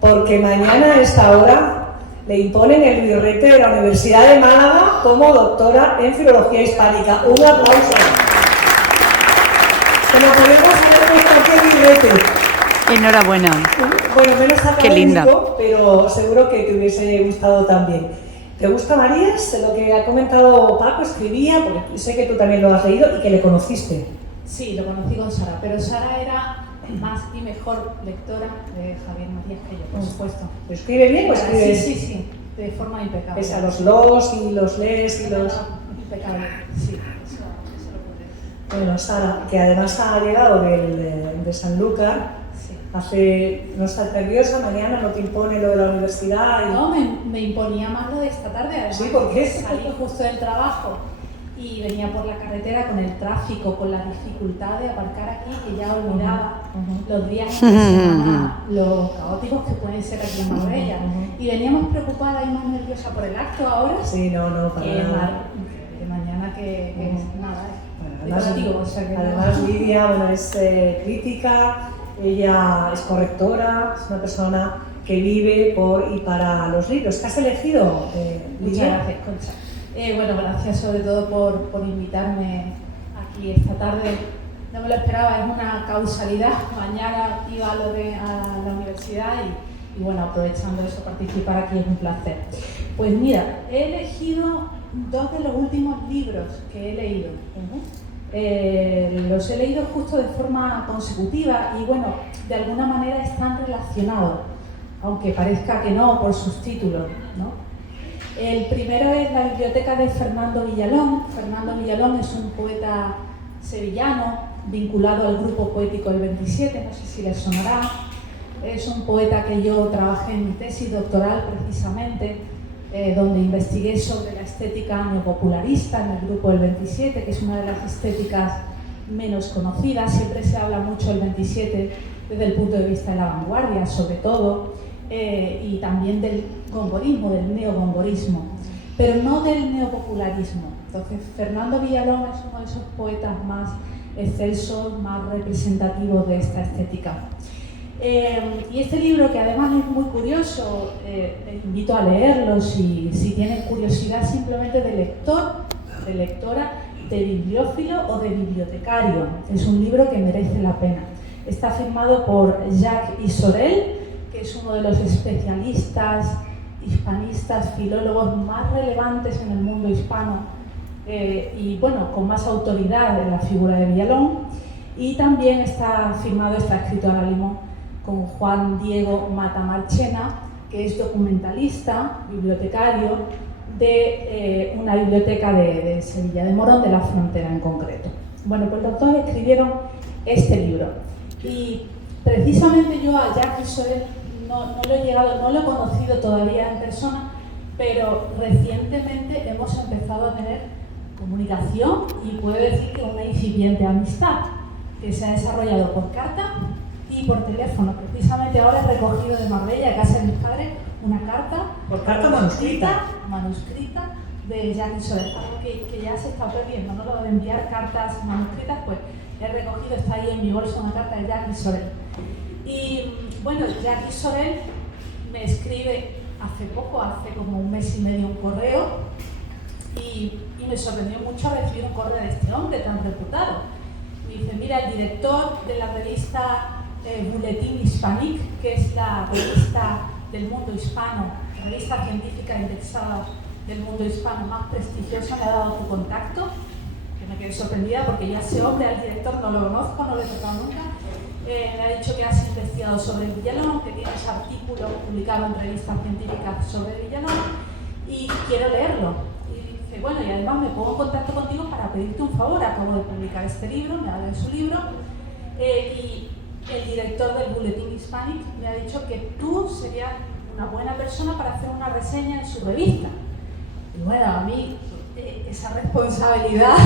porque mañana a esta hora le imponen el birrete de la Universidad de Málaga como doctora en Filología Hispánica. Un aplauso. Como podemos ver, cualquier birrete. Enhorabuena. Bueno, menos académico, qué linda. Pero seguro que te hubiese gustado también. ¿Te gusta Marías? Lo que ha comentado Paco, escribía, porque sé que tú también lo has leído y que le conociste. Sí, lo conocí con Sara, pero Sara era más y mejor lectora de Javier Marías que yo, por supuesto. ¿Escribe bien o escribe? Sí, de forma impecable. Pese a los los y los les y los... Impecable, sí, eso lo puede. Bueno, Sara, que además ha llegado de Sanlúcar. No estás nerviosa, mañana no te impone lo de la universidad. No, me imponía más lo de esta tarde. Además, ¿Sí? ¿Por qué? Salí justo del trabajo y venía por la carretera con el tráfico, con la dificultad de aparcar aquí, que ya olvidaba los días de semana, lo caóticos que pueden ser aquí en Marbella. Y veníamos preocupada y más nerviosa por el acto ahora. Sí, no, para nada. Que mañana que nada. Además, Lidia, bueno, es crítica. Ella es correctora, es una persona que vive por y para los libros. ¿Qué has elegido, Lidia? Muchas gracias, Concha. Bueno, gracias sobre todo por invitarme aquí esta tarde. No me lo esperaba, es una causalidad. Mañana iba a la universidad y bueno, aprovechando eso, participar aquí es un placer. Pues mira, he elegido dos de los últimos libros que he leído. Los he leído justo de forma consecutiva y bueno, de alguna manera están relacionados, aunque parezca que no por sus títulos, ¿no? El primero es La biblioteca de Fernando Villalón. Fernando Villalón es un poeta sevillano vinculado al grupo poético El 27, no sé si les sonará. Es un poeta que yo trabajé en mi tesis doctoral precisamente, donde investigué sobre la estética neopopularista en el grupo El 27, que es una de las estéticas menos conocidas. Siempre se habla mucho del 27 desde el punto de vista de la vanguardia, sobre todo, y también del gongorismo, del neogomborismo, pero no del neopopularismo. Entonces, Fernando Villalón es uno de esos poetas más excelsos, más representativos de esta estética. Y este libro, que además es muy curioso, les invito a leerlo si tienen curiosidad simplemente de lector, de lectora, de bibliófilo o de bibliotecario. Es un libro que merece la pena. Está firmado por Jacques Issorel, que es uno de los especialistas hispanistas, filólogos más relevantes en el mundo hispano y bueno, con más autoridad en la figura de Villalón. Y también está escrito ahora mismo con Juan Diego Mata Marchena, que es documentalista, bibliotecario de una biblioteca de Sevilla, de Morón de la Frontera en concreto. Bueno, pues los dos escribieron este libro. Y precisamente yo a Jacques Issorel no lo he conocido todavía en persona, pero recientemente hemos empezado a tener comunicación y puedo decir que una incipiente amistad que se ha desarrollado por carta y por teléfono. Precisamente ahora he recogido de Marbella, casa de mis padres, una carta. ¿Por carta manuscrita? Manuscrita de Jacques Issorel, algo que ya se está perdiendo, ¿no? Lo de enviar cartas manuscritas, pues he recogido, está ahí en mi bolsa una carta de Jacques Issorel. Y bueno, Jacques Issorel me escribe hace poco, hace como un mes y medio, un correo y me sorprendió mucho recibir un correo de este hombre tan reputado. Me dice, mira, el director de la revista Bulletin Hispanique, que es la revista del mundo hispano, revista científica indexada del mundo hispano más prestigiosa, me ha dado tu contacto, que me quedé sorprendida porque ya ese hombre, al director, no lo conozco, no lo he tocado nunca. Me ha dicho que has investigado sobre Villalón, que tienes artículos publicados en revistas científicas sobre Villalón y quiero leerlo. Y dice, bueno, y además me pongo en contacto contigo para pedirte un favor. Acabo de publicar este libro, me habla de su libro y el director del Bulletin Hispanique me ha dicho que tú serías una buena persona para hacer una reseña en su revista. Y bueno, a mí esa responsabilidad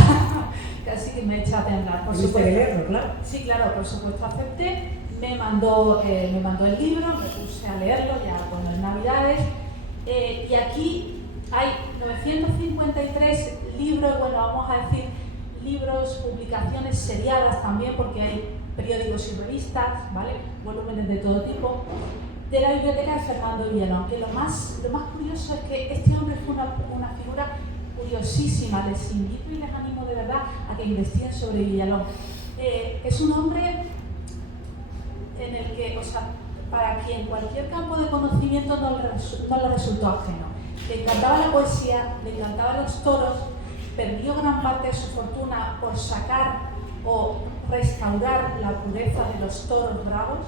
casi que me echa a temblar. Por supuesto, leerlo, claro. Sí, claro, por supuesto acepté, me mandó el libro, me puse a leerlo ya cuando en Navidades y aquí hay 953 libros, bueno, vamos a decir libros, publicaciones seriadas también, porque hay periódicos y revistas, ¿vale? Volúmenes de todo tipo, de la biblioteca de Fernando Villalón, que lo más curioso es que este hombre fue una figura curiosísima. Les invito y les animo de verdad a que investiguen sobre Villalón. Es un hombre en el que, o sea, para quien cualquier campo de conocimiento no le resultó ajeno. Le encantaba la poesía, le encantaban los toros, perdió gran parte de su fortuna por sacar o restaurar la pureza de los toros bravos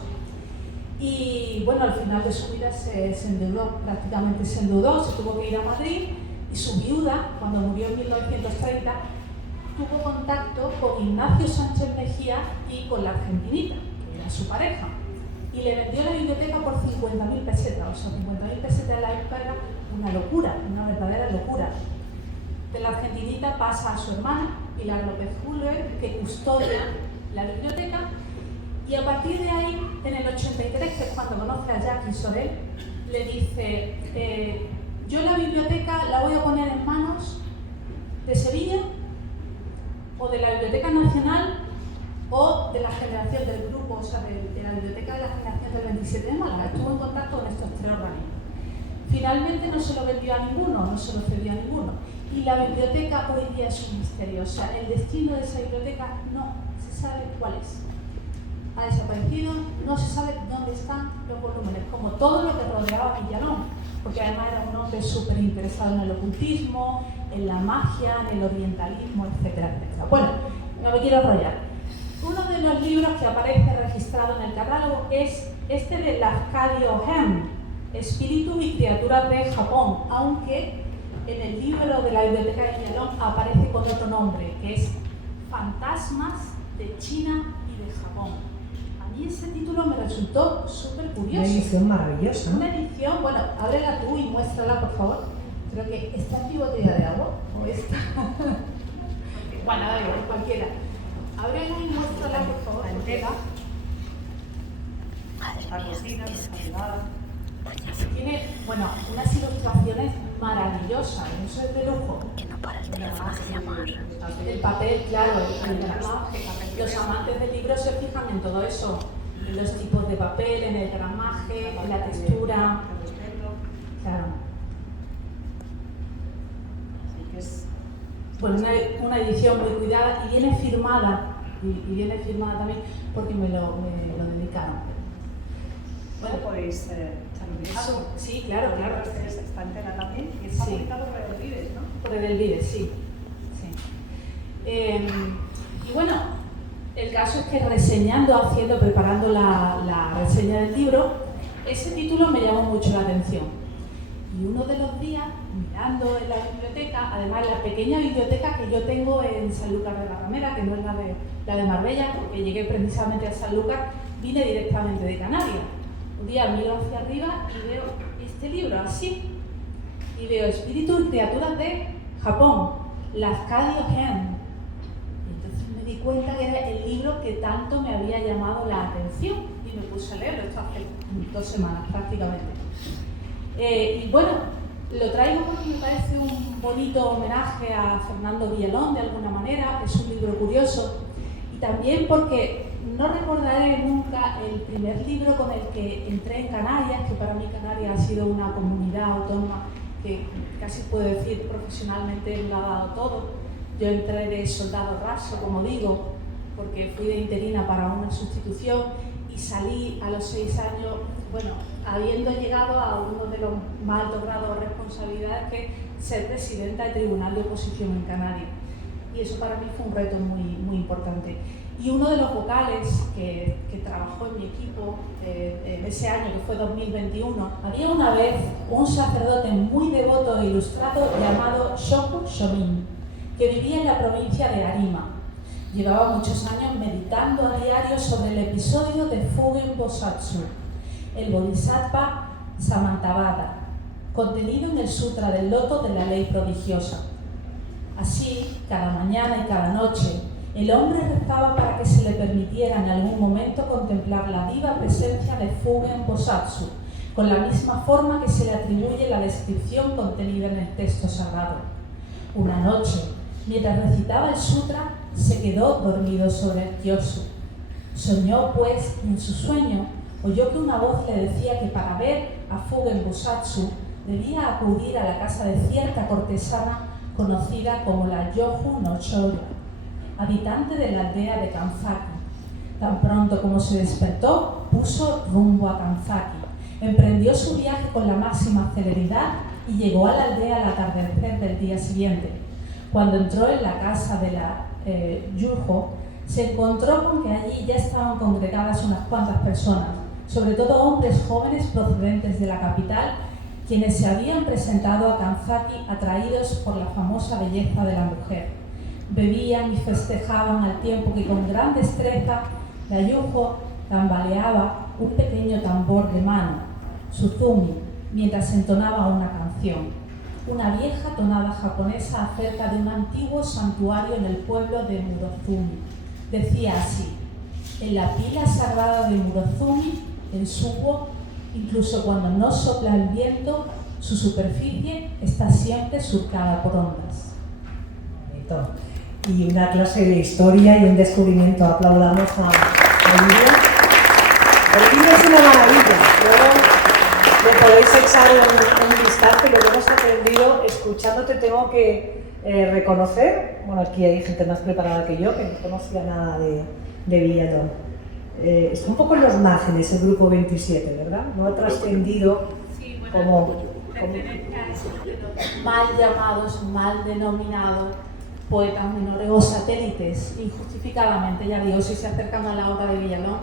y bueno, al final de su vida se endeudó, prácticamente se endeudó, se tuvo que ir a Madrid y su viuda, cuando murió en 1930, tuvo contacto con Ignacio Sánchez Mejía y con la Argentinita, que era su pareja, y le vendió la biblioteca por 50.000 pesetas, o sea, 50.000 pesetas en la época era una locura, una verdadera locura. De la Argentinita pasa a su hermana, Pilar López Julver, que custodia la biblioteca, y a partir de ahí, en el 83, que es cuando conoce a Jacques Issorel, le dice, yo la biblioteca la voy a poner en manos de Sevilla, o de la Biblioteca Nacional, o de la generación del grupo, o sea, de la Biblioteca de la Generación del 27 de Málaga. Estuvo en contacto con estos tres organismos. Finalmente no se lo vendió a ninguno, no se lo cedió a ninguno. Y la biblioteca hoy día es un misterio. O sea, el destino de esa biblioteca no se sabe cuál es. Ha desaparecido, no se sabe dónde están los volúmenes, como todo lo que rodeaba a Villalón, porque además era un hombre súper interesado en el ocultismo, en la magia, en el orientalismo, etcétera, etcétera. Bueno, no me quiero enrollar. Uno de los libros que aparece registrado en el catálogo es este de Lafcadio Hearn, Espíritus y criaturas de Japón, aunque en el libro de la Biblioteca de Villalón aparece con otro nombre, que es Fantasmas de China y de Japón. A mí ese título me resultó súper curioso. Una edición maravillosa, ¿no? Una edición, bueno, ábrela tú y muéstrala, por favor. Creo que está en mi botella de agua, o esta. Bueno, da igual, cualquiera. Ábrela y muéstrala, por favor. Entera. Madre mía, es que... Tiene, bueno, unas ilustraciones maravillosas, eso es de lujo. Que no para el teléfono de llamar. El papel, claro, el gramaje. Los amantes del libro se fijan en todo eso, en los tipos de papel, en el gramaje, en la textura. Claro. Bueno, una edición muy cuidada y viene firmada, y viene firmada también porque me lo dedicaron. Bueno, pues Sí, claro, claro. Está entera también y está publicado por Edelvives, ¿no? Por Edelvives, sí. Y bueno, el caso es que preparando la reseña del libro, ese título me llamó mucho la atención. Y uno de los días, mirando en la biblioteca, además la pequeña biblioteca que yo tengo en Sanlúcar de Barrameda, que no es la de Marbella, porque llegué precisamente a Sanlúcar, vine directamente de Canarias. Un día miro hacia arriba y veo este libro así, y veo Espíritus y criaturas de Japón, Lafcadio Hearn. Y entonces me di cuenta que era el libro que tanto me había llamado la atención y me puse a leerlo, esto hace 2 semanas prácticamente. Y bueno, lo traigo porque me parece un bonito homenaje a Fernando Villalón de alguna manera, es un libro curioso, y también porque no recordaré nunca el primer libro con el que entré en Canarias, que para mí Canarias ha sido una comunidad autónoma que casi puedo decir profesionalmente lo ha dado todo. Yo entré de soldado raso, como digo, porque fui de interina para una sustitución y salí a los 6 años, bueno, habiendo llegado a uno de los más altos grados de responsabilidad, que ser presidenta del Tribunal de Oposición en Canarias. Y eso para mí fue un reto muy, muy importante. Y uno de los vocales que trabajó en mi equipo en ese año, que fue 2021, había una vez un sacerdote muy devoto e ilustrado llamado Shoku Shomin, que vivía en la provincia de Arima. Llevaba muchos años meditando a diario sobre el episodio de Fugen Bosatsu, el Bodhisattva Samantabhadra, contenido en el Sutra del Loto de la Ley Prodigiosa. Así, cada mañana y cada noche, el hombre rezaba para que se le permitiera en algún momento contemplar la viva presencia de Fugen Bosatsu, con la misma forma que se le atribuye la descripción contenida en el texto sagrado. Una noche, mientras recitaba el sutra, se quedó dormido sobre el kyosu. Soñó, pues, y en su sueño oyó que una voz le decía que para ver a Fugen Bosatsu debía acudir a la casa de cierta cortesana conocida como la Yohu no Chora, habitante de la aldea de Kanzaki. Tan pronto como se despertó, puso rumbo a Kanzaki, emprendió su viaje con la máxima celeridad y llegó a la aldea al atardecer del día siguiente. Cuando entró en la casa de la Yuho, se encontró con que allí ya estaban congregadas unas cuantas personas, sobre todo hombres jóvenes procedentes de la capital, quienes se habían presentado a Kanzaki atraídos por la famosa belleza de la mujer. Bebían y festejaban al tiempo que con gran destreza la Yuho tambaleaba un pequeño tambor de mano, suzumi, mientras entonaba una canción, una vieja tonada japonesa acerca de un antiguo santuario en el pueblo de Murozumi. Decía así: en la pila sagrada de Murozumi, el Subo, incluso cuando no sopla el viento, su superficie está siempre surcada por ondas. Bonito. Y una clase de historia y un descubrimiento. Aplaudamos a Olivia. Olivia es una maravilla. Luego le podéis echar un vistazo y lo que hemos aprendido escuchándote. Tengo que reconocer, bueno, aquí hay gente más preparada que yo, que no conocía nada de Villalón. Está un poco en los márgenes el grupo 27, ¿verdad? No ha trascendido como mal llamados, mal denominados poetas menores o satélites, injustificadamente. Ya digo, si se acercan a la obra de Villalón,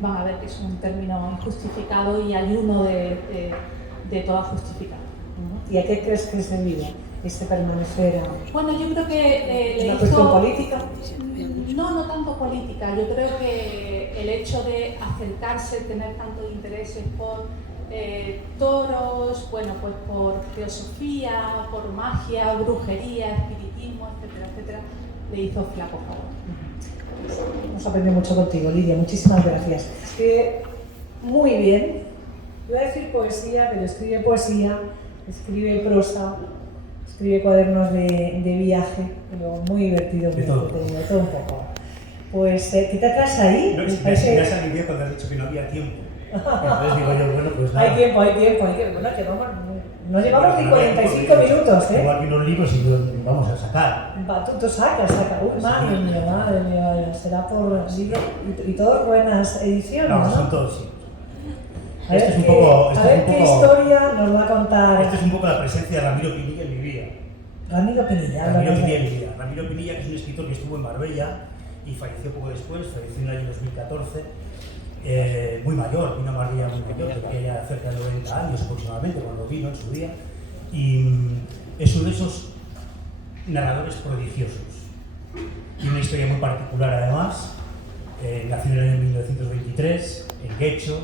van a ver que es un término injustificado y hay uno de toda justificada. ¿Y a qué crees que se debe este permanecer? Bueno, yo creo que ¿Es una cuestión política? No tanto política. Yo creo que el hecho de acercarse, tener tantos intereses por toros, bueno, pues por teosofía, por magia, brujería, espiritismo, etcétera, etcétera, le hizo flaco favor. Hemos aprendido mucho contigo, Lidia, muchísimas gracias. Escribe muy bien, voy a decir poesía, pero escribe poesía, escribe prosa, escribe cuadernos de viaje, pero muy divertido, de todo un poco. Pues, ¿qué te traes ahí? No, me has aliviado cuando has dicho que no había tiempo. Entonces digo yo, bueno, pues nada. Hay tiempo. Bueno, no llevamos ni 45 minutos, ¿eh? Tengo aquí unos libros y los vamos a sacar. Tú sacas. Uy, madre mía, será por libro y todas buenas ediciones, No, ¿no? son todos, sí. A ver qué historia nos va a contar. Esto es un poco la presencia de Ramiro Pinilla en mi vida. Ramiro Pinilla, Ramiro Pinilla, que es un escritor que estuvo en Marbella y falleció poco después, falleció en el año 2014. Muy mayor, vino a Marbella muy mayor, tenía ya cerca de 90 años aproximadamente cuando vino en su día, y es uno de esos narradores prodigiosos. Tiene una historia muy particular además. Nació en el año 1923 en Guecho,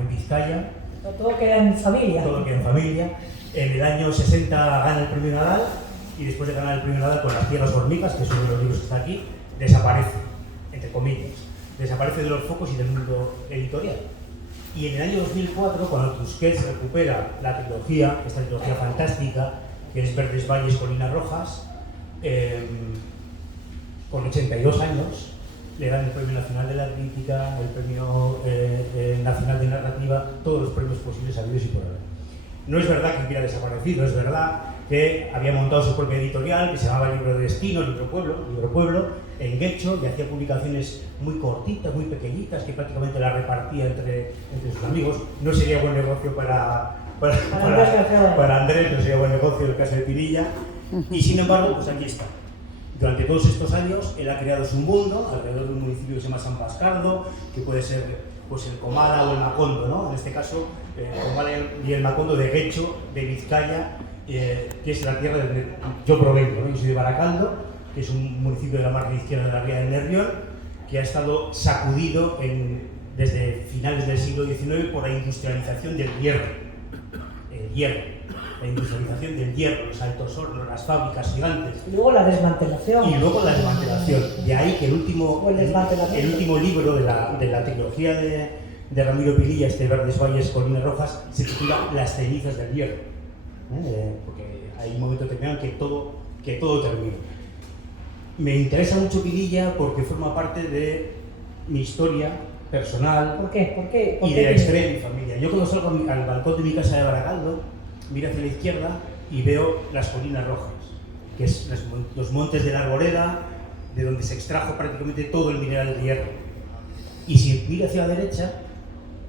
en Vizcaya. Todo queda en familia. Todo queda en familia. En el año 60 gana el premio Nadal y después de ganar el premio Nadal con Las tierras hormigas, que es uno de los libros que está aquí, desaparece, entre comillas. Desaparece de los focos y del mundo editorial. Y en el año 2004, cuando Tusquets recupera la trilogía, esta trilogía fantástica, que es Verdes Valles, Colinas Rojas, con 82 años, le dan el Premio Nacional de la Crítica, el Premio Nacional de Narrativa, todos los premios posibles habidos y por haber. No es verdad que hubiera desaparecido, es verdad que había montado su propia editorial, que se llamaba Libro de Destino, Libro Pueblo, en Guecho, y hacía publicaciones muy cortitas, muy pequeñitas, que prácticamente las repartía entre sus amigos. No sería buen negocio para Andrés, no sería buen negocio el caso de Pinilla, y sin embargo, pues aquí está. Durante todos estos años, él ha creado su mundo alrededor de un municipio que se llama San Pascardo, que puede ser pues, el Comala o el Macondo, ¿no? En este caso, el Comala y el Macondo de Guecho, de Vizcaya, que es la tierra donde yo provengo, ¿no? Yo soy de Baracaldo, que es un municipio de la margen izquierda de la ría del Nervión, que ha estado sacudido desde finales del siglo XIX por la industrialización del hierro. La industrialización del hierro, los altos hornos, las fábricas gigantes. Y luego la desmantelación. De ahí que el último libro de la trilogía de Ramiro Pinilla, Verdes Valles, Colinas Rojas, se titula Las cenizas del hierro. Porque hay un momento determinado que todo termina. Me interesa mucho Pinilla porque forma parte de mi historia personal. ¿Por qué? Y de la historia de mi familia. Yo cuando salgo al balcón de mi casa de Baracaldo, miro hacia la izquierda y veo las Colinas Rojas, que es los montes de la Arboreda, de donde se extrajo prácticamente todo el mineral de hierro. Y si miro hacia la derecha,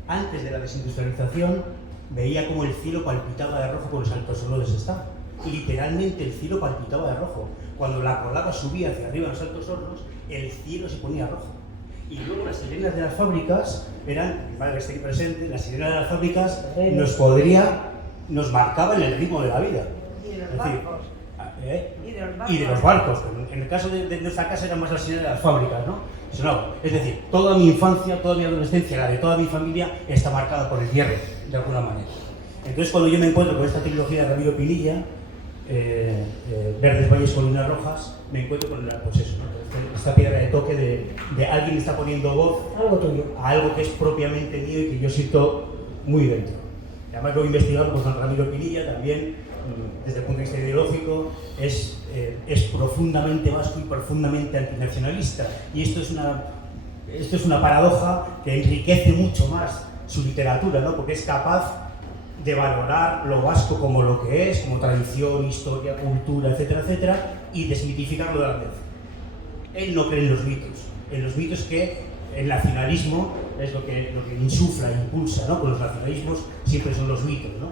antes de la desindustrialización, veía como el cielo palpitaba de rojo con los altos hornos de Sestao. Literalmente el cielo palpitaba de rojo. Cuando la colada subía hacia arriba en los altos hornos, el cielo se ponía rojo. Y luego las sirenas de las fábricas eran, mi padre está aquí presente, las sirenas de las fábricas nos marcaban el ritmo de la vida. Y de los barcos. En el caso de nuestra casa eran más las sirenas de las fábricas, ¿no? Es decir, toda mi infancia, toda mi adolescencia, la de toda mi familia está marcada por el hierro, de alguna manera. Entonces cuando yo me encuentro con esta trilogía de Ramiro Pinilla, Verdes Valles, Colinas Rojas, me encuentro con esta piedra de toque de alguien que está poniendo voz a algo que es propiamente mío y que yo siento muy dentro. Además lo he investigado con Ramiro Pinilla también, desde el punto de vista ideológico, es profundamente vasco y profundamente antinacionalista. Y esto es una paradoja que enriquece mucho más su literatura, ¿no? Porque es capaz de valorar lo vasco como lo que es, como tradición, historia, cultura, etcétera, etcétera, y desmitificarlo de la vez. Él no cree en los mitos que el nacionalismo es lo que insufla, impulsa, ¿no? Con los nacionalismos siempre son los mitos, ¿no?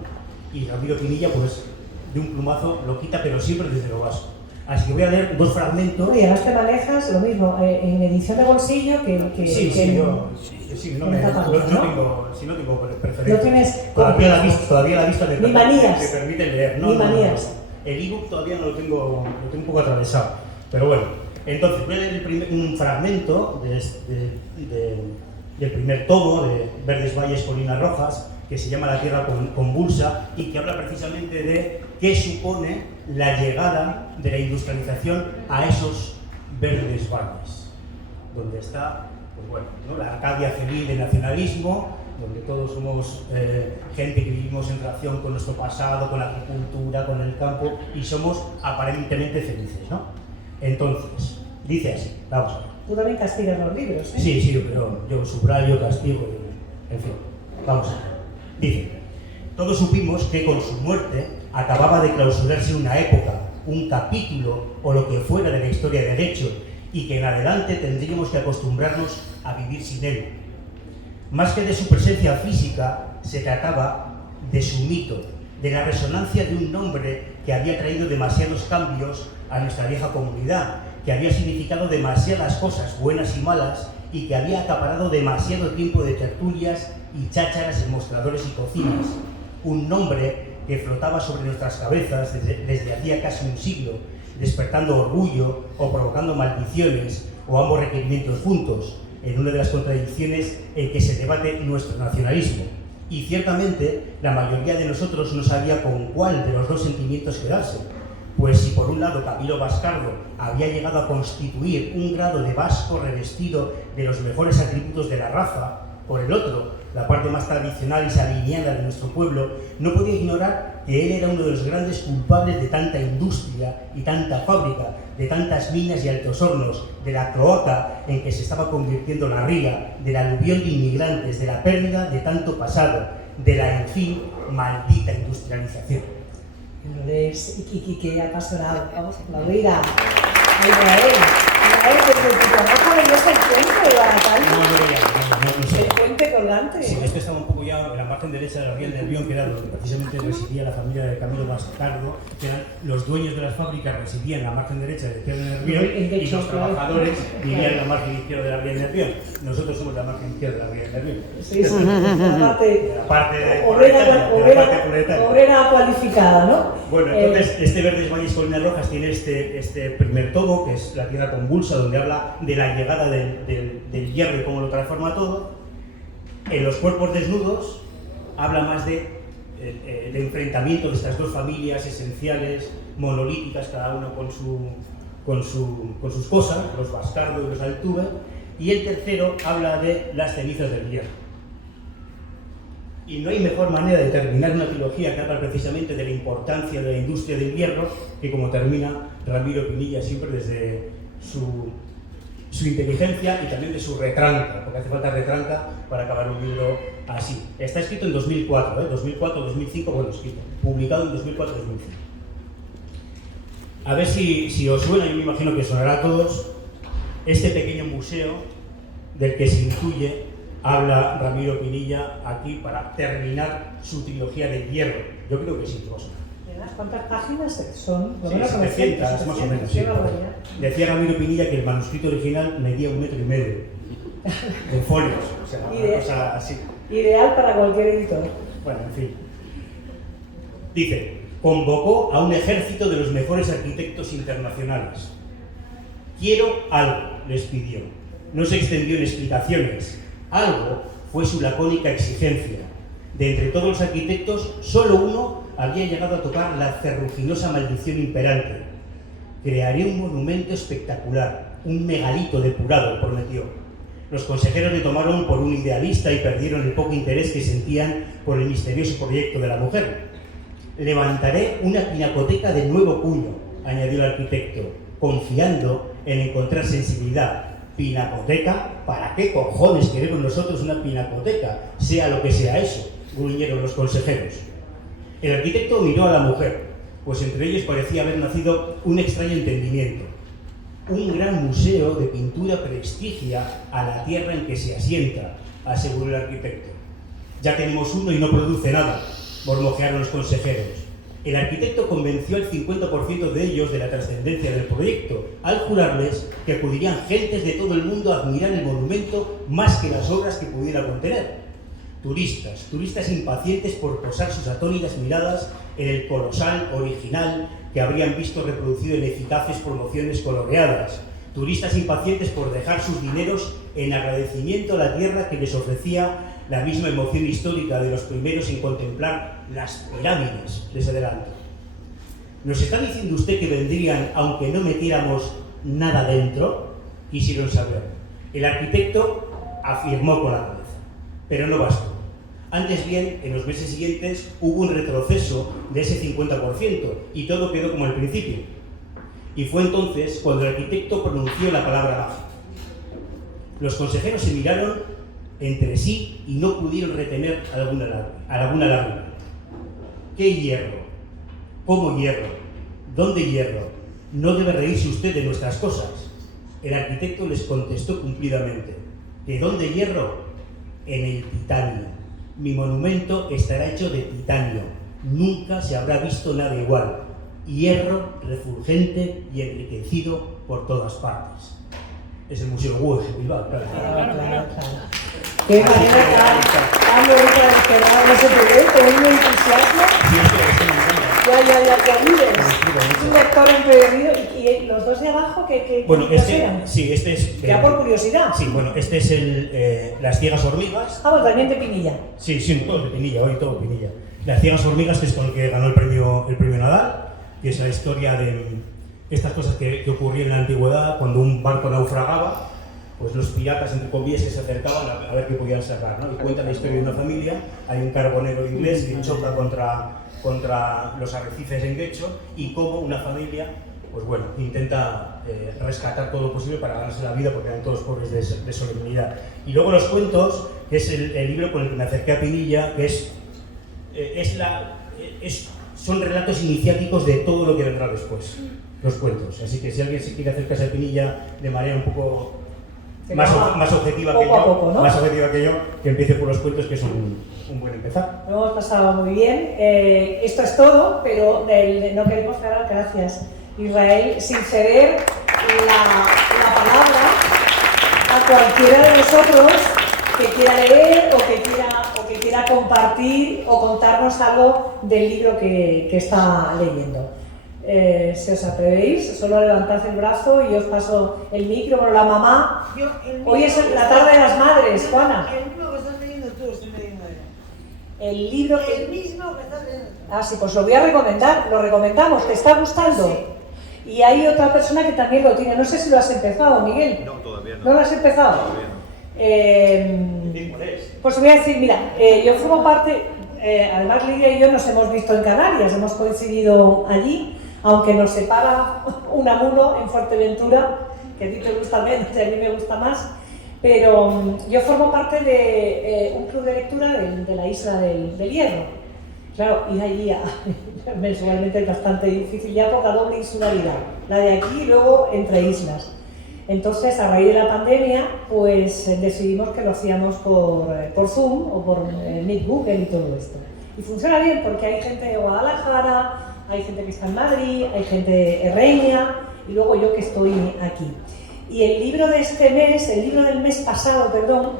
Y Ramiro Pinilla, pues, de un plumazo lo quita, pero siempre desde lo vasco. Así que voy a leer dos fragmentos. Y además te manejas lo mismo, en edición de bolsillo que no tengo preferencia. No tienes todavía la vista me permite leer. Ni manías. El ebook todavía no lo tengo un poco atravesado. Pero bueno, entonces voy a leer un fragmento del primer tomo de Verdes Valles, Colinas Rojas, que se llama La Tierra Convulsa y que habla precisamente de qué supone la llegada de la industrialización a esos verdes valles, donde está, pues bueno, ¿no? La Arcadia feliz del nacionalismo, donde todos somos gente que vivimos en relación con nuestro pasado, con la agricultura, con el campo, y somos aparentemente felices, ¿no? Entonces, dice así, vamos a ver. Tú también castigas los libros, ¿eh? Sí, pero yo subrayo, castigo, en fin, vamos a ver. Dice, todos supimos que con su muerte acababa de clausurarse una época, un capítulo o lo que fuera de la historia de derecho, y que en adelante tendríamos que acostumbrarnos a vivir sin él. Más que de su presencia física, se trataba de su mito, de la resonancia de un nombre que había traído demasiados cambios a nuestra vieja comunidad, que había significado demasiadas cosas buenas y malas y que había acaparado demasiado tiempo de tertulias y chácharas en mostradores y cocinas. Un nombre que flotaba sobre nuestras cabezas desde hacía casi un siglo, despertando orgullo o provocando maldiciones o ambos requerimientos juntos, en una de las contradicciones en que se debate nuestro nacionalismo. Y ciertamente la mayoría de nosotros no sabía con cuál de los dos sentimientos quedarse, pues si por un lado Camilo Bascardo había llegado a constituir un grado de vasco revestido de los mejores atributos de la raza, por el otro, la parte más tradicional y saliniana de nuestro pueblo, no podía ignorar que él era uno de los grandes culpables de tanta industria y tanta fábrica, de tantas minas y altos hornos, de la cloaca en que se estaba convirtiendo la ría, del aluvión de inmigrantes, de la pérdida de tanto pasado, de la, en fin, maldita industrialización. Lo lees y qué apasionado. Vamos a aplaudir a Israel. Israel, desde tu trabajo leíste el puente de Baracaldo. No sé. El puente colgante. Sí, esto estaba un poco ya en la margen derecha de la ría del Nervión, que era donde precisamente residía la familia de Camilo Bascardo, que eran los dueños de las fábricas, residían en la margen derecha de la ría del Nervión y los trabajadores vivían en la margen izquierda de la ría del Nervión. Nosotros somos la margen izquierda de la ría del Nervión. Sí, la parte obrera cualificada, ¿no? Bueno, entonces este Verdes Valles Colinas Rojas tiene este primer tomo, que es La Tierra Convulsa, donde habla de la llegada del hierro y cómo lo transforma todo. En Los Cuerpos Desnudos habla más de enfrentamiento de estas dos familias esenciales, monolíticas, cada una con sus cosas, los Bascardo y los Altuve, y el tercero habla de las cenizas del hierro. Y no hay mejor manera de terminar una trilogía que habla precisamente de la importancia de la industria del hierro que como termina Ramiro Pinilla, siempre desde su inteligencia y también de su retranca, porque hace falta retranca para acabar un libro así. Está escrito en 2004, 2004-2005, bueno, escrito, publicado en 2004-2005. A ver si os suena, yo me imagino que sonará a todos, este pequeño museo del que se intuye habla Ramiro Pinilla aquí para terminar su trilogía del hierro. Yo creo que sí, que va a sonar. ¿Cuántas páginas son? Sí, 700 más o menos. Sí. Decía Ramiro Pinilla que el manuscrito original medía 1,5 metros de folios, o sea, una cosa así. Ideal para cualquier editor. Bueno, en fin. Dice, convocó a un ejército de los mejores arquitectos internacionales. Quiero algo, les pidió. No se extendió en explicaciones. Algo fue su lacónica exigencia. De entre todos los arquitectos, solo uno había llegado a tocar la ferruginosa maldición imperante. Crearé un monumento espectacular, un megalito depurado, prometió. Los consejeros le tomaron por un idealista y perdieron el poco interés que sentían por el misterioso proyecto de la mujer. Levantaré una pinacoteca de nuevo cuño, añadió el arquitecto, confiando en encontrar sensibilidad. ¿Pinacoteca? ¿Para qué cojones queremos nosotros una pinacoteca? Sea lo que sea eso, gruñeron los consejeros. El arquitecto miró a la mujer, pues entre ellos parecía haber nacido un extraño entendimiento. Un gran museo de pintura prestigia a la tierra en que se asienta, aseguró el arquitecto. Ya tenemos uno y no produce nada, bormojearon los consejeros. El arquitecto convenció al 50% de ellos de la trascendencia del proyecto, al jurarles que acudirían gentes de todo el mundo a admirar el monumento más que las obras que pudiera contener. Turistas impacientes por posar sus atónitas miradas en el colosal original que habrían visto reproducido en eficaces promociones coloreadas. Turistas impacientes por dejar sus dineros en agradecimiento a la tierra que les ofrecía la misma emoción histórica de los primeros en contemplar las pirámides, les adelanto. ¿Nos está diciendo usted que vendrían aunque no metiéramos nada dentro? Quisieron saber. El arquitecto afirmó con la cabeza, pero no bastó. Antes bien, en los meses siguientes hubo un retroceso de ese 50% y todo quedó como al principio. Y fue entonces cuando el arquitecto pronunció la palabra mágica. Los consejeros se miraron entre sí y no pudieron retener alguna lágrima. ¿Qué hierro? ¿Cómo hierro? ¿Dónde hierro? No debe reírse usted de nuestras cosas. El arquitecto les contestó cumplidamente. ¿Que dónde hierro? En el titanio. Mi monumento estará hecho de titanio. Nunca se habrá visto nada igual. Hierro refulgente y enriquecido por todas partes. Es el Museo Guggenheim, Bilbao, claro. Claro. Qué manera tan bonita de esperar ese proyecto, un entusiasmo. Ya vives. Un lector empedernido. ¿Y los dos de abajo qué Bueno, eran? sí, este es... Ya por curiosidad. Sí, bueno, este es Las ciegas hormigas. Ah, pues también de Pinilla. Sí, todo de Pinilla, hoy todo Pinilla. Las ciegas hormigas, que es con el que ganó el premio Nadal, que es la historia de estas cosas que ocurrían en la antigüedad, cuando un barco naufragaba, pues los piratas, entre comillas, que se acercaban a ver qué podían sacar, ¿no? Y cuenta la historia de una familia. Hay un carbonero inglés que choca contra los arrecifes en Guecho y cómo una familia, pues bueno, intenta rescatar todo lo posible para ganarse la vida porque eran todos pobres de solemnidad. Y luego los cuentos, que es el libro con el que me acerqué a Pinilla, que son relatos iniciáticos de todo lo que vendrá después, los cuentos. Así que si alguien se quiere acercarse a Pinilla de manera un poco más objetiva que yo, que empiece por los cuentos, que es un buen empezar. Lo hemos pasado muy bien. Esto es todo, pero no queremos dar gracias, Israel, sin ceder la palabra a cualquiera de nosotros que quiera leer o que quiera compartir o contarnos algo del libro que está leyendo. Si os atrevéis, solo levantad el brazo y os paso el micro. Bueno, la mamá, hoy es la tarde de las madres, Juana. El libro que estás leyendo tú, estoy leyendo yo. El libro El mismo que estás leyendo tú. Ah, sí, pues lo voy a recomendar, lo recomendamos, ¿te está gustando? Sí. Y hay otra persona que también lo tiene, no sé si lo has empezado, Miguel. No, todavía no. ¿No lo has empezado? Todavía no. Pues os voy a decir, mira, yo formo parte, además Lidia y yo nos hemos visto en Canarias, hemos coincidido allí, aunque nos separa un amuno en Fuerteventura, que a ti te gusta menos y a mí me gusta más, pero yo formo parte de un club de lectura de la isla del Hierro. Claro, ir allí mensualmente es bastante difícil ya por la doble insularidad, la de aquí y luego entre islas. Entonces, a raíz de la pandemia, pues decidimos que lo hacíamos por Zoom o por Meet Google y todo esto. Y funciona bien porque hay gente de Guadalajara, hay gente que está en Madrid, hay gente de Herreña y luego yo que estoy aquí. Y el libro de este mes, el libro del mes pasado, perdón,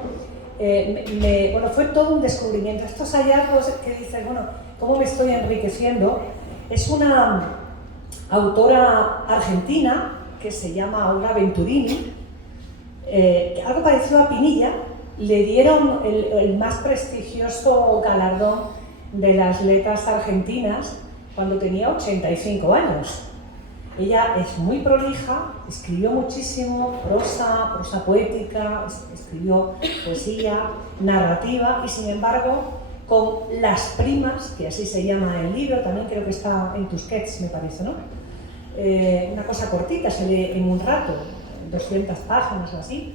bueno, fue todo un descubrimiento. Estos hallazgos que dicen, bueno, ¿cómo me estoy enriqueciendo? Es una autora argentina que se llama Aura Venturini, algo parecido a Pinilla. Le dieron el más prestigioso galardón de las letras argentinas cuando tenía 85 años. Ella es muy prolija, escribió muchísimo, prosa poética, escribió poesía, narrativa y sin embargo con Las Primas, que así se llama el libro, también creo que está en Tusquets, me parece, ¿no? Una cosa cortita, se lee en un rato, 200 páginas o así.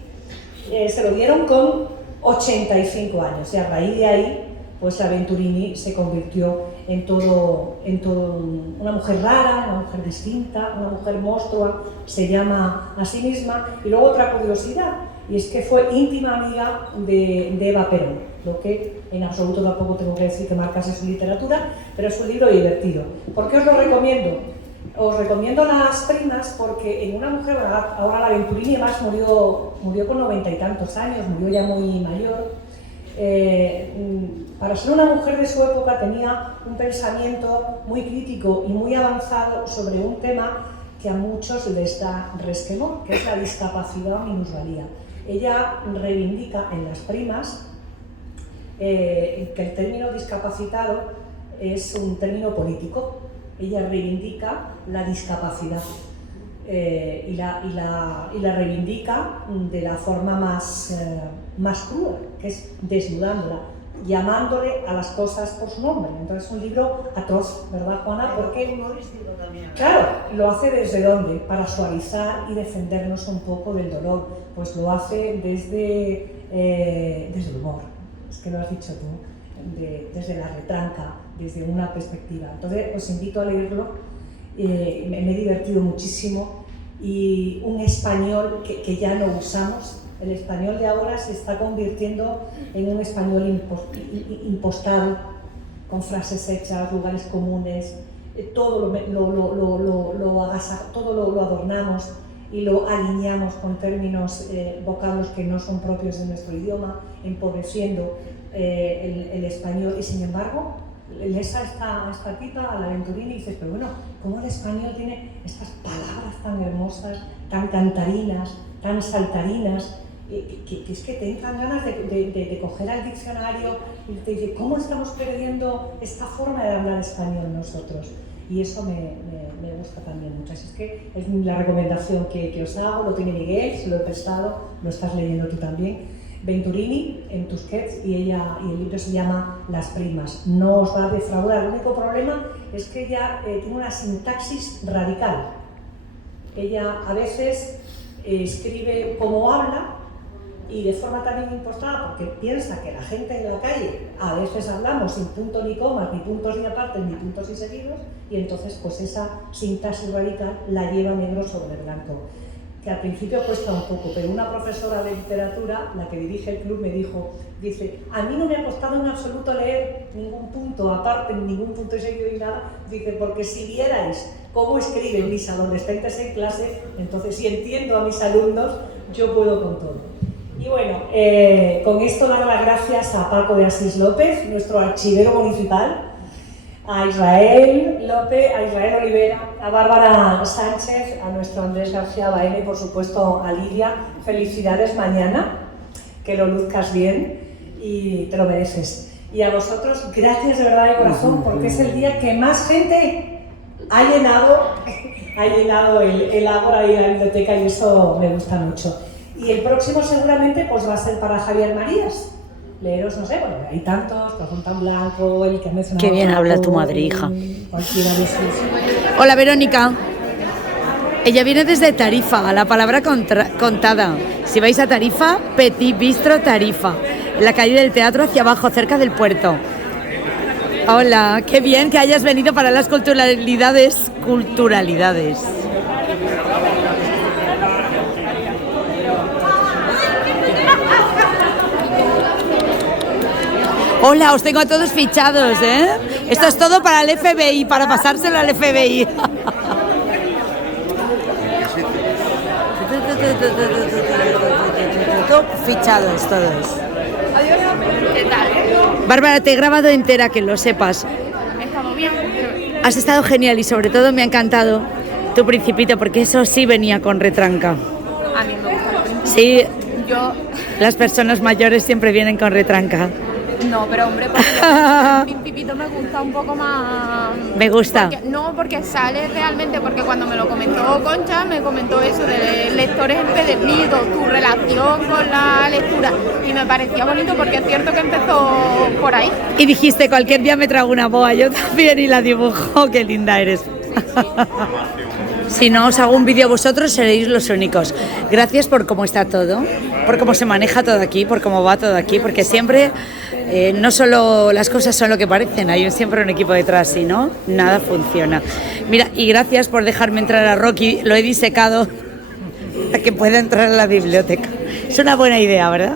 Se lo dieron con 85 años y a raíz de ahí, pues la Venturini se convirtió una mujer rara, una mujer distinta, una mujer monstrua, se llama a sí misma. Y luego otra curiosidad, y es que fue íntima amiga de Eva Perón, lo que en absoluto tampoco tengo que decir que marcase su literatura, pero es un libro divertido. ¿Por qué os lo recomiendo? Os recomiendo Las primas porque en una mujer, ahora la Venturini además murió con 90 y tantos años, murió ya muy mayor. Para ser una mujer de su época tenía un pensamiento muy crítico y muy avanzado sobre un tema que a muchos les da resquemor, que es la discapacidad o minusvalía. Ella reivindica en Las primas que el término discapacitado es un término político. Ella reivindica la discapacidad y la reivindica de la forma más cruda, que es desnudándola, llamándole a las cosas por su nombre. Entonces es un libro atroz, ¿verdad, Juana? Porque, humorístico también. claro, lo hace ¿desde dónde? Para suavizar y defendernos un poco del dolor. Pues lo hace desde el humor, es que lo has dicho tú, desde la retranca, desde una perspectiva. Entonces os invito a leerlo, me he divertido muchísimo, y un español que ya no usamos. El español de ahora se está convirtiendo en un español impostado, con frases hechas, lugares comunes, todo lo adornamos y lo alineamos con términos, vocablos que no son propios de nuestro idioma, empobreciendo el español. Y sin embargo, lees a esta tipa, a la Venturini, y dices, pero bueno, ¿cómo el español tiene estas palabras tan hermosas, tan cantarinas, tan saltarinas, que es que te entran ganas de coger al diccionario y te dice, ¿cómo estamos perdiendo esta forma de hablar español nosotros? Y eso me gusta también mucho. Así es que es la recomendación que os hago, lo tiene Miguel, se lo he prestado, lo estás leyendo tú también. Venturini en Tusquets, y el libro se llama Las primas. No os va a defraudar. El único problema es que ella tiene una sintaxis radical. Ella a veces escribe como habla y de forma también impostada, porque piensa que la gente en la calle a veces hablamos sin punto ni comas, ni puntos ni aparte, ni puntos y seguidos, y entonces pues esa sintaxis radical la lleva negro sobre blanco. Que al principio cuesta un poco, pero una profesora de literatura, la que dirige el club, me dice, a mí no me ha costado en absoluto leer ningún punto aparte, ningún punto y seguido y nada, dice, porque si vierais cómo escriben mis adolescentes en clase, entonces si entiendo a mis alumnos, yo puedo con todo. Y bueno, con esto dar las gracias a Paco de Asís López, nuestro archivero municipal, a Israel López, a Israel Olivera, a Bárbara Sánchez, a nuestro Andrés García Baena y por supuesto a Lidia. Felicidades mañana, que lo luzcas bien y te lo mereces. Y a vosotros, gracias de verdad de corazón, porque es el día que más gente ha llenado el Ágora y la biblioteca, y eso me gusta mucho. Y el próximo seguramente pues va a ser para Javier Marías. Leeros, no sé, bueno, hay tantos, Corazón tan blanco, el que ha mencionado. Qué bien habla tu madre, hija. Cualquiera de esos. Hola, Verónica. Ella viene desde Tarifa, la palabra contada. Si vais a Tarifa, Petit Bistro Tarifa, en la calle del Teatro hacia abajo, cerca del puerto. Hola, qué bien que hayas venido para las culturalidades. Hola, os tengo a todos fichados, ¿eh? Esto es todo para el FBI, para pasárselo al FBI. Fichados todos. ¿Qué tal? Bárbara, te he grabado entera, que lo sepas. ¿Estamos bien? Has estado genial y sobre todo me ha encantado tu Principito, porque eso sí venía con retranca. A mí me gusta el Principito. Sí, Yo... las personas mayores siempre vienen con retranca. No, pero hombre, porque el Principito me gusta un poco más... Me gusta. Porque sale realmente, porque cuando me lo comentó Concha, me comentó eso de lectores empedernidos, tu relación con la lectura, y me parecía bonito porque es cierto que empezó por ahí. Y dijiste, cualquier día me trago una boa, yo también, y la dibujo. Qué linda eres. Si no os hago un vídeo vosotros, seréis los únicos. Gracias por cómo está todo, por cómo se maneja todo aquí, por cómo va todo aquí, porque siempre No solo las cosas son lo que parecen, hay siempre un equipo detrás, si no, nada funciona. Mira, y gracias por dejarme entrar a Rocky, lo he disecado para que pueda entrar a la biblioteca. Es una buena idea, ¿verdad?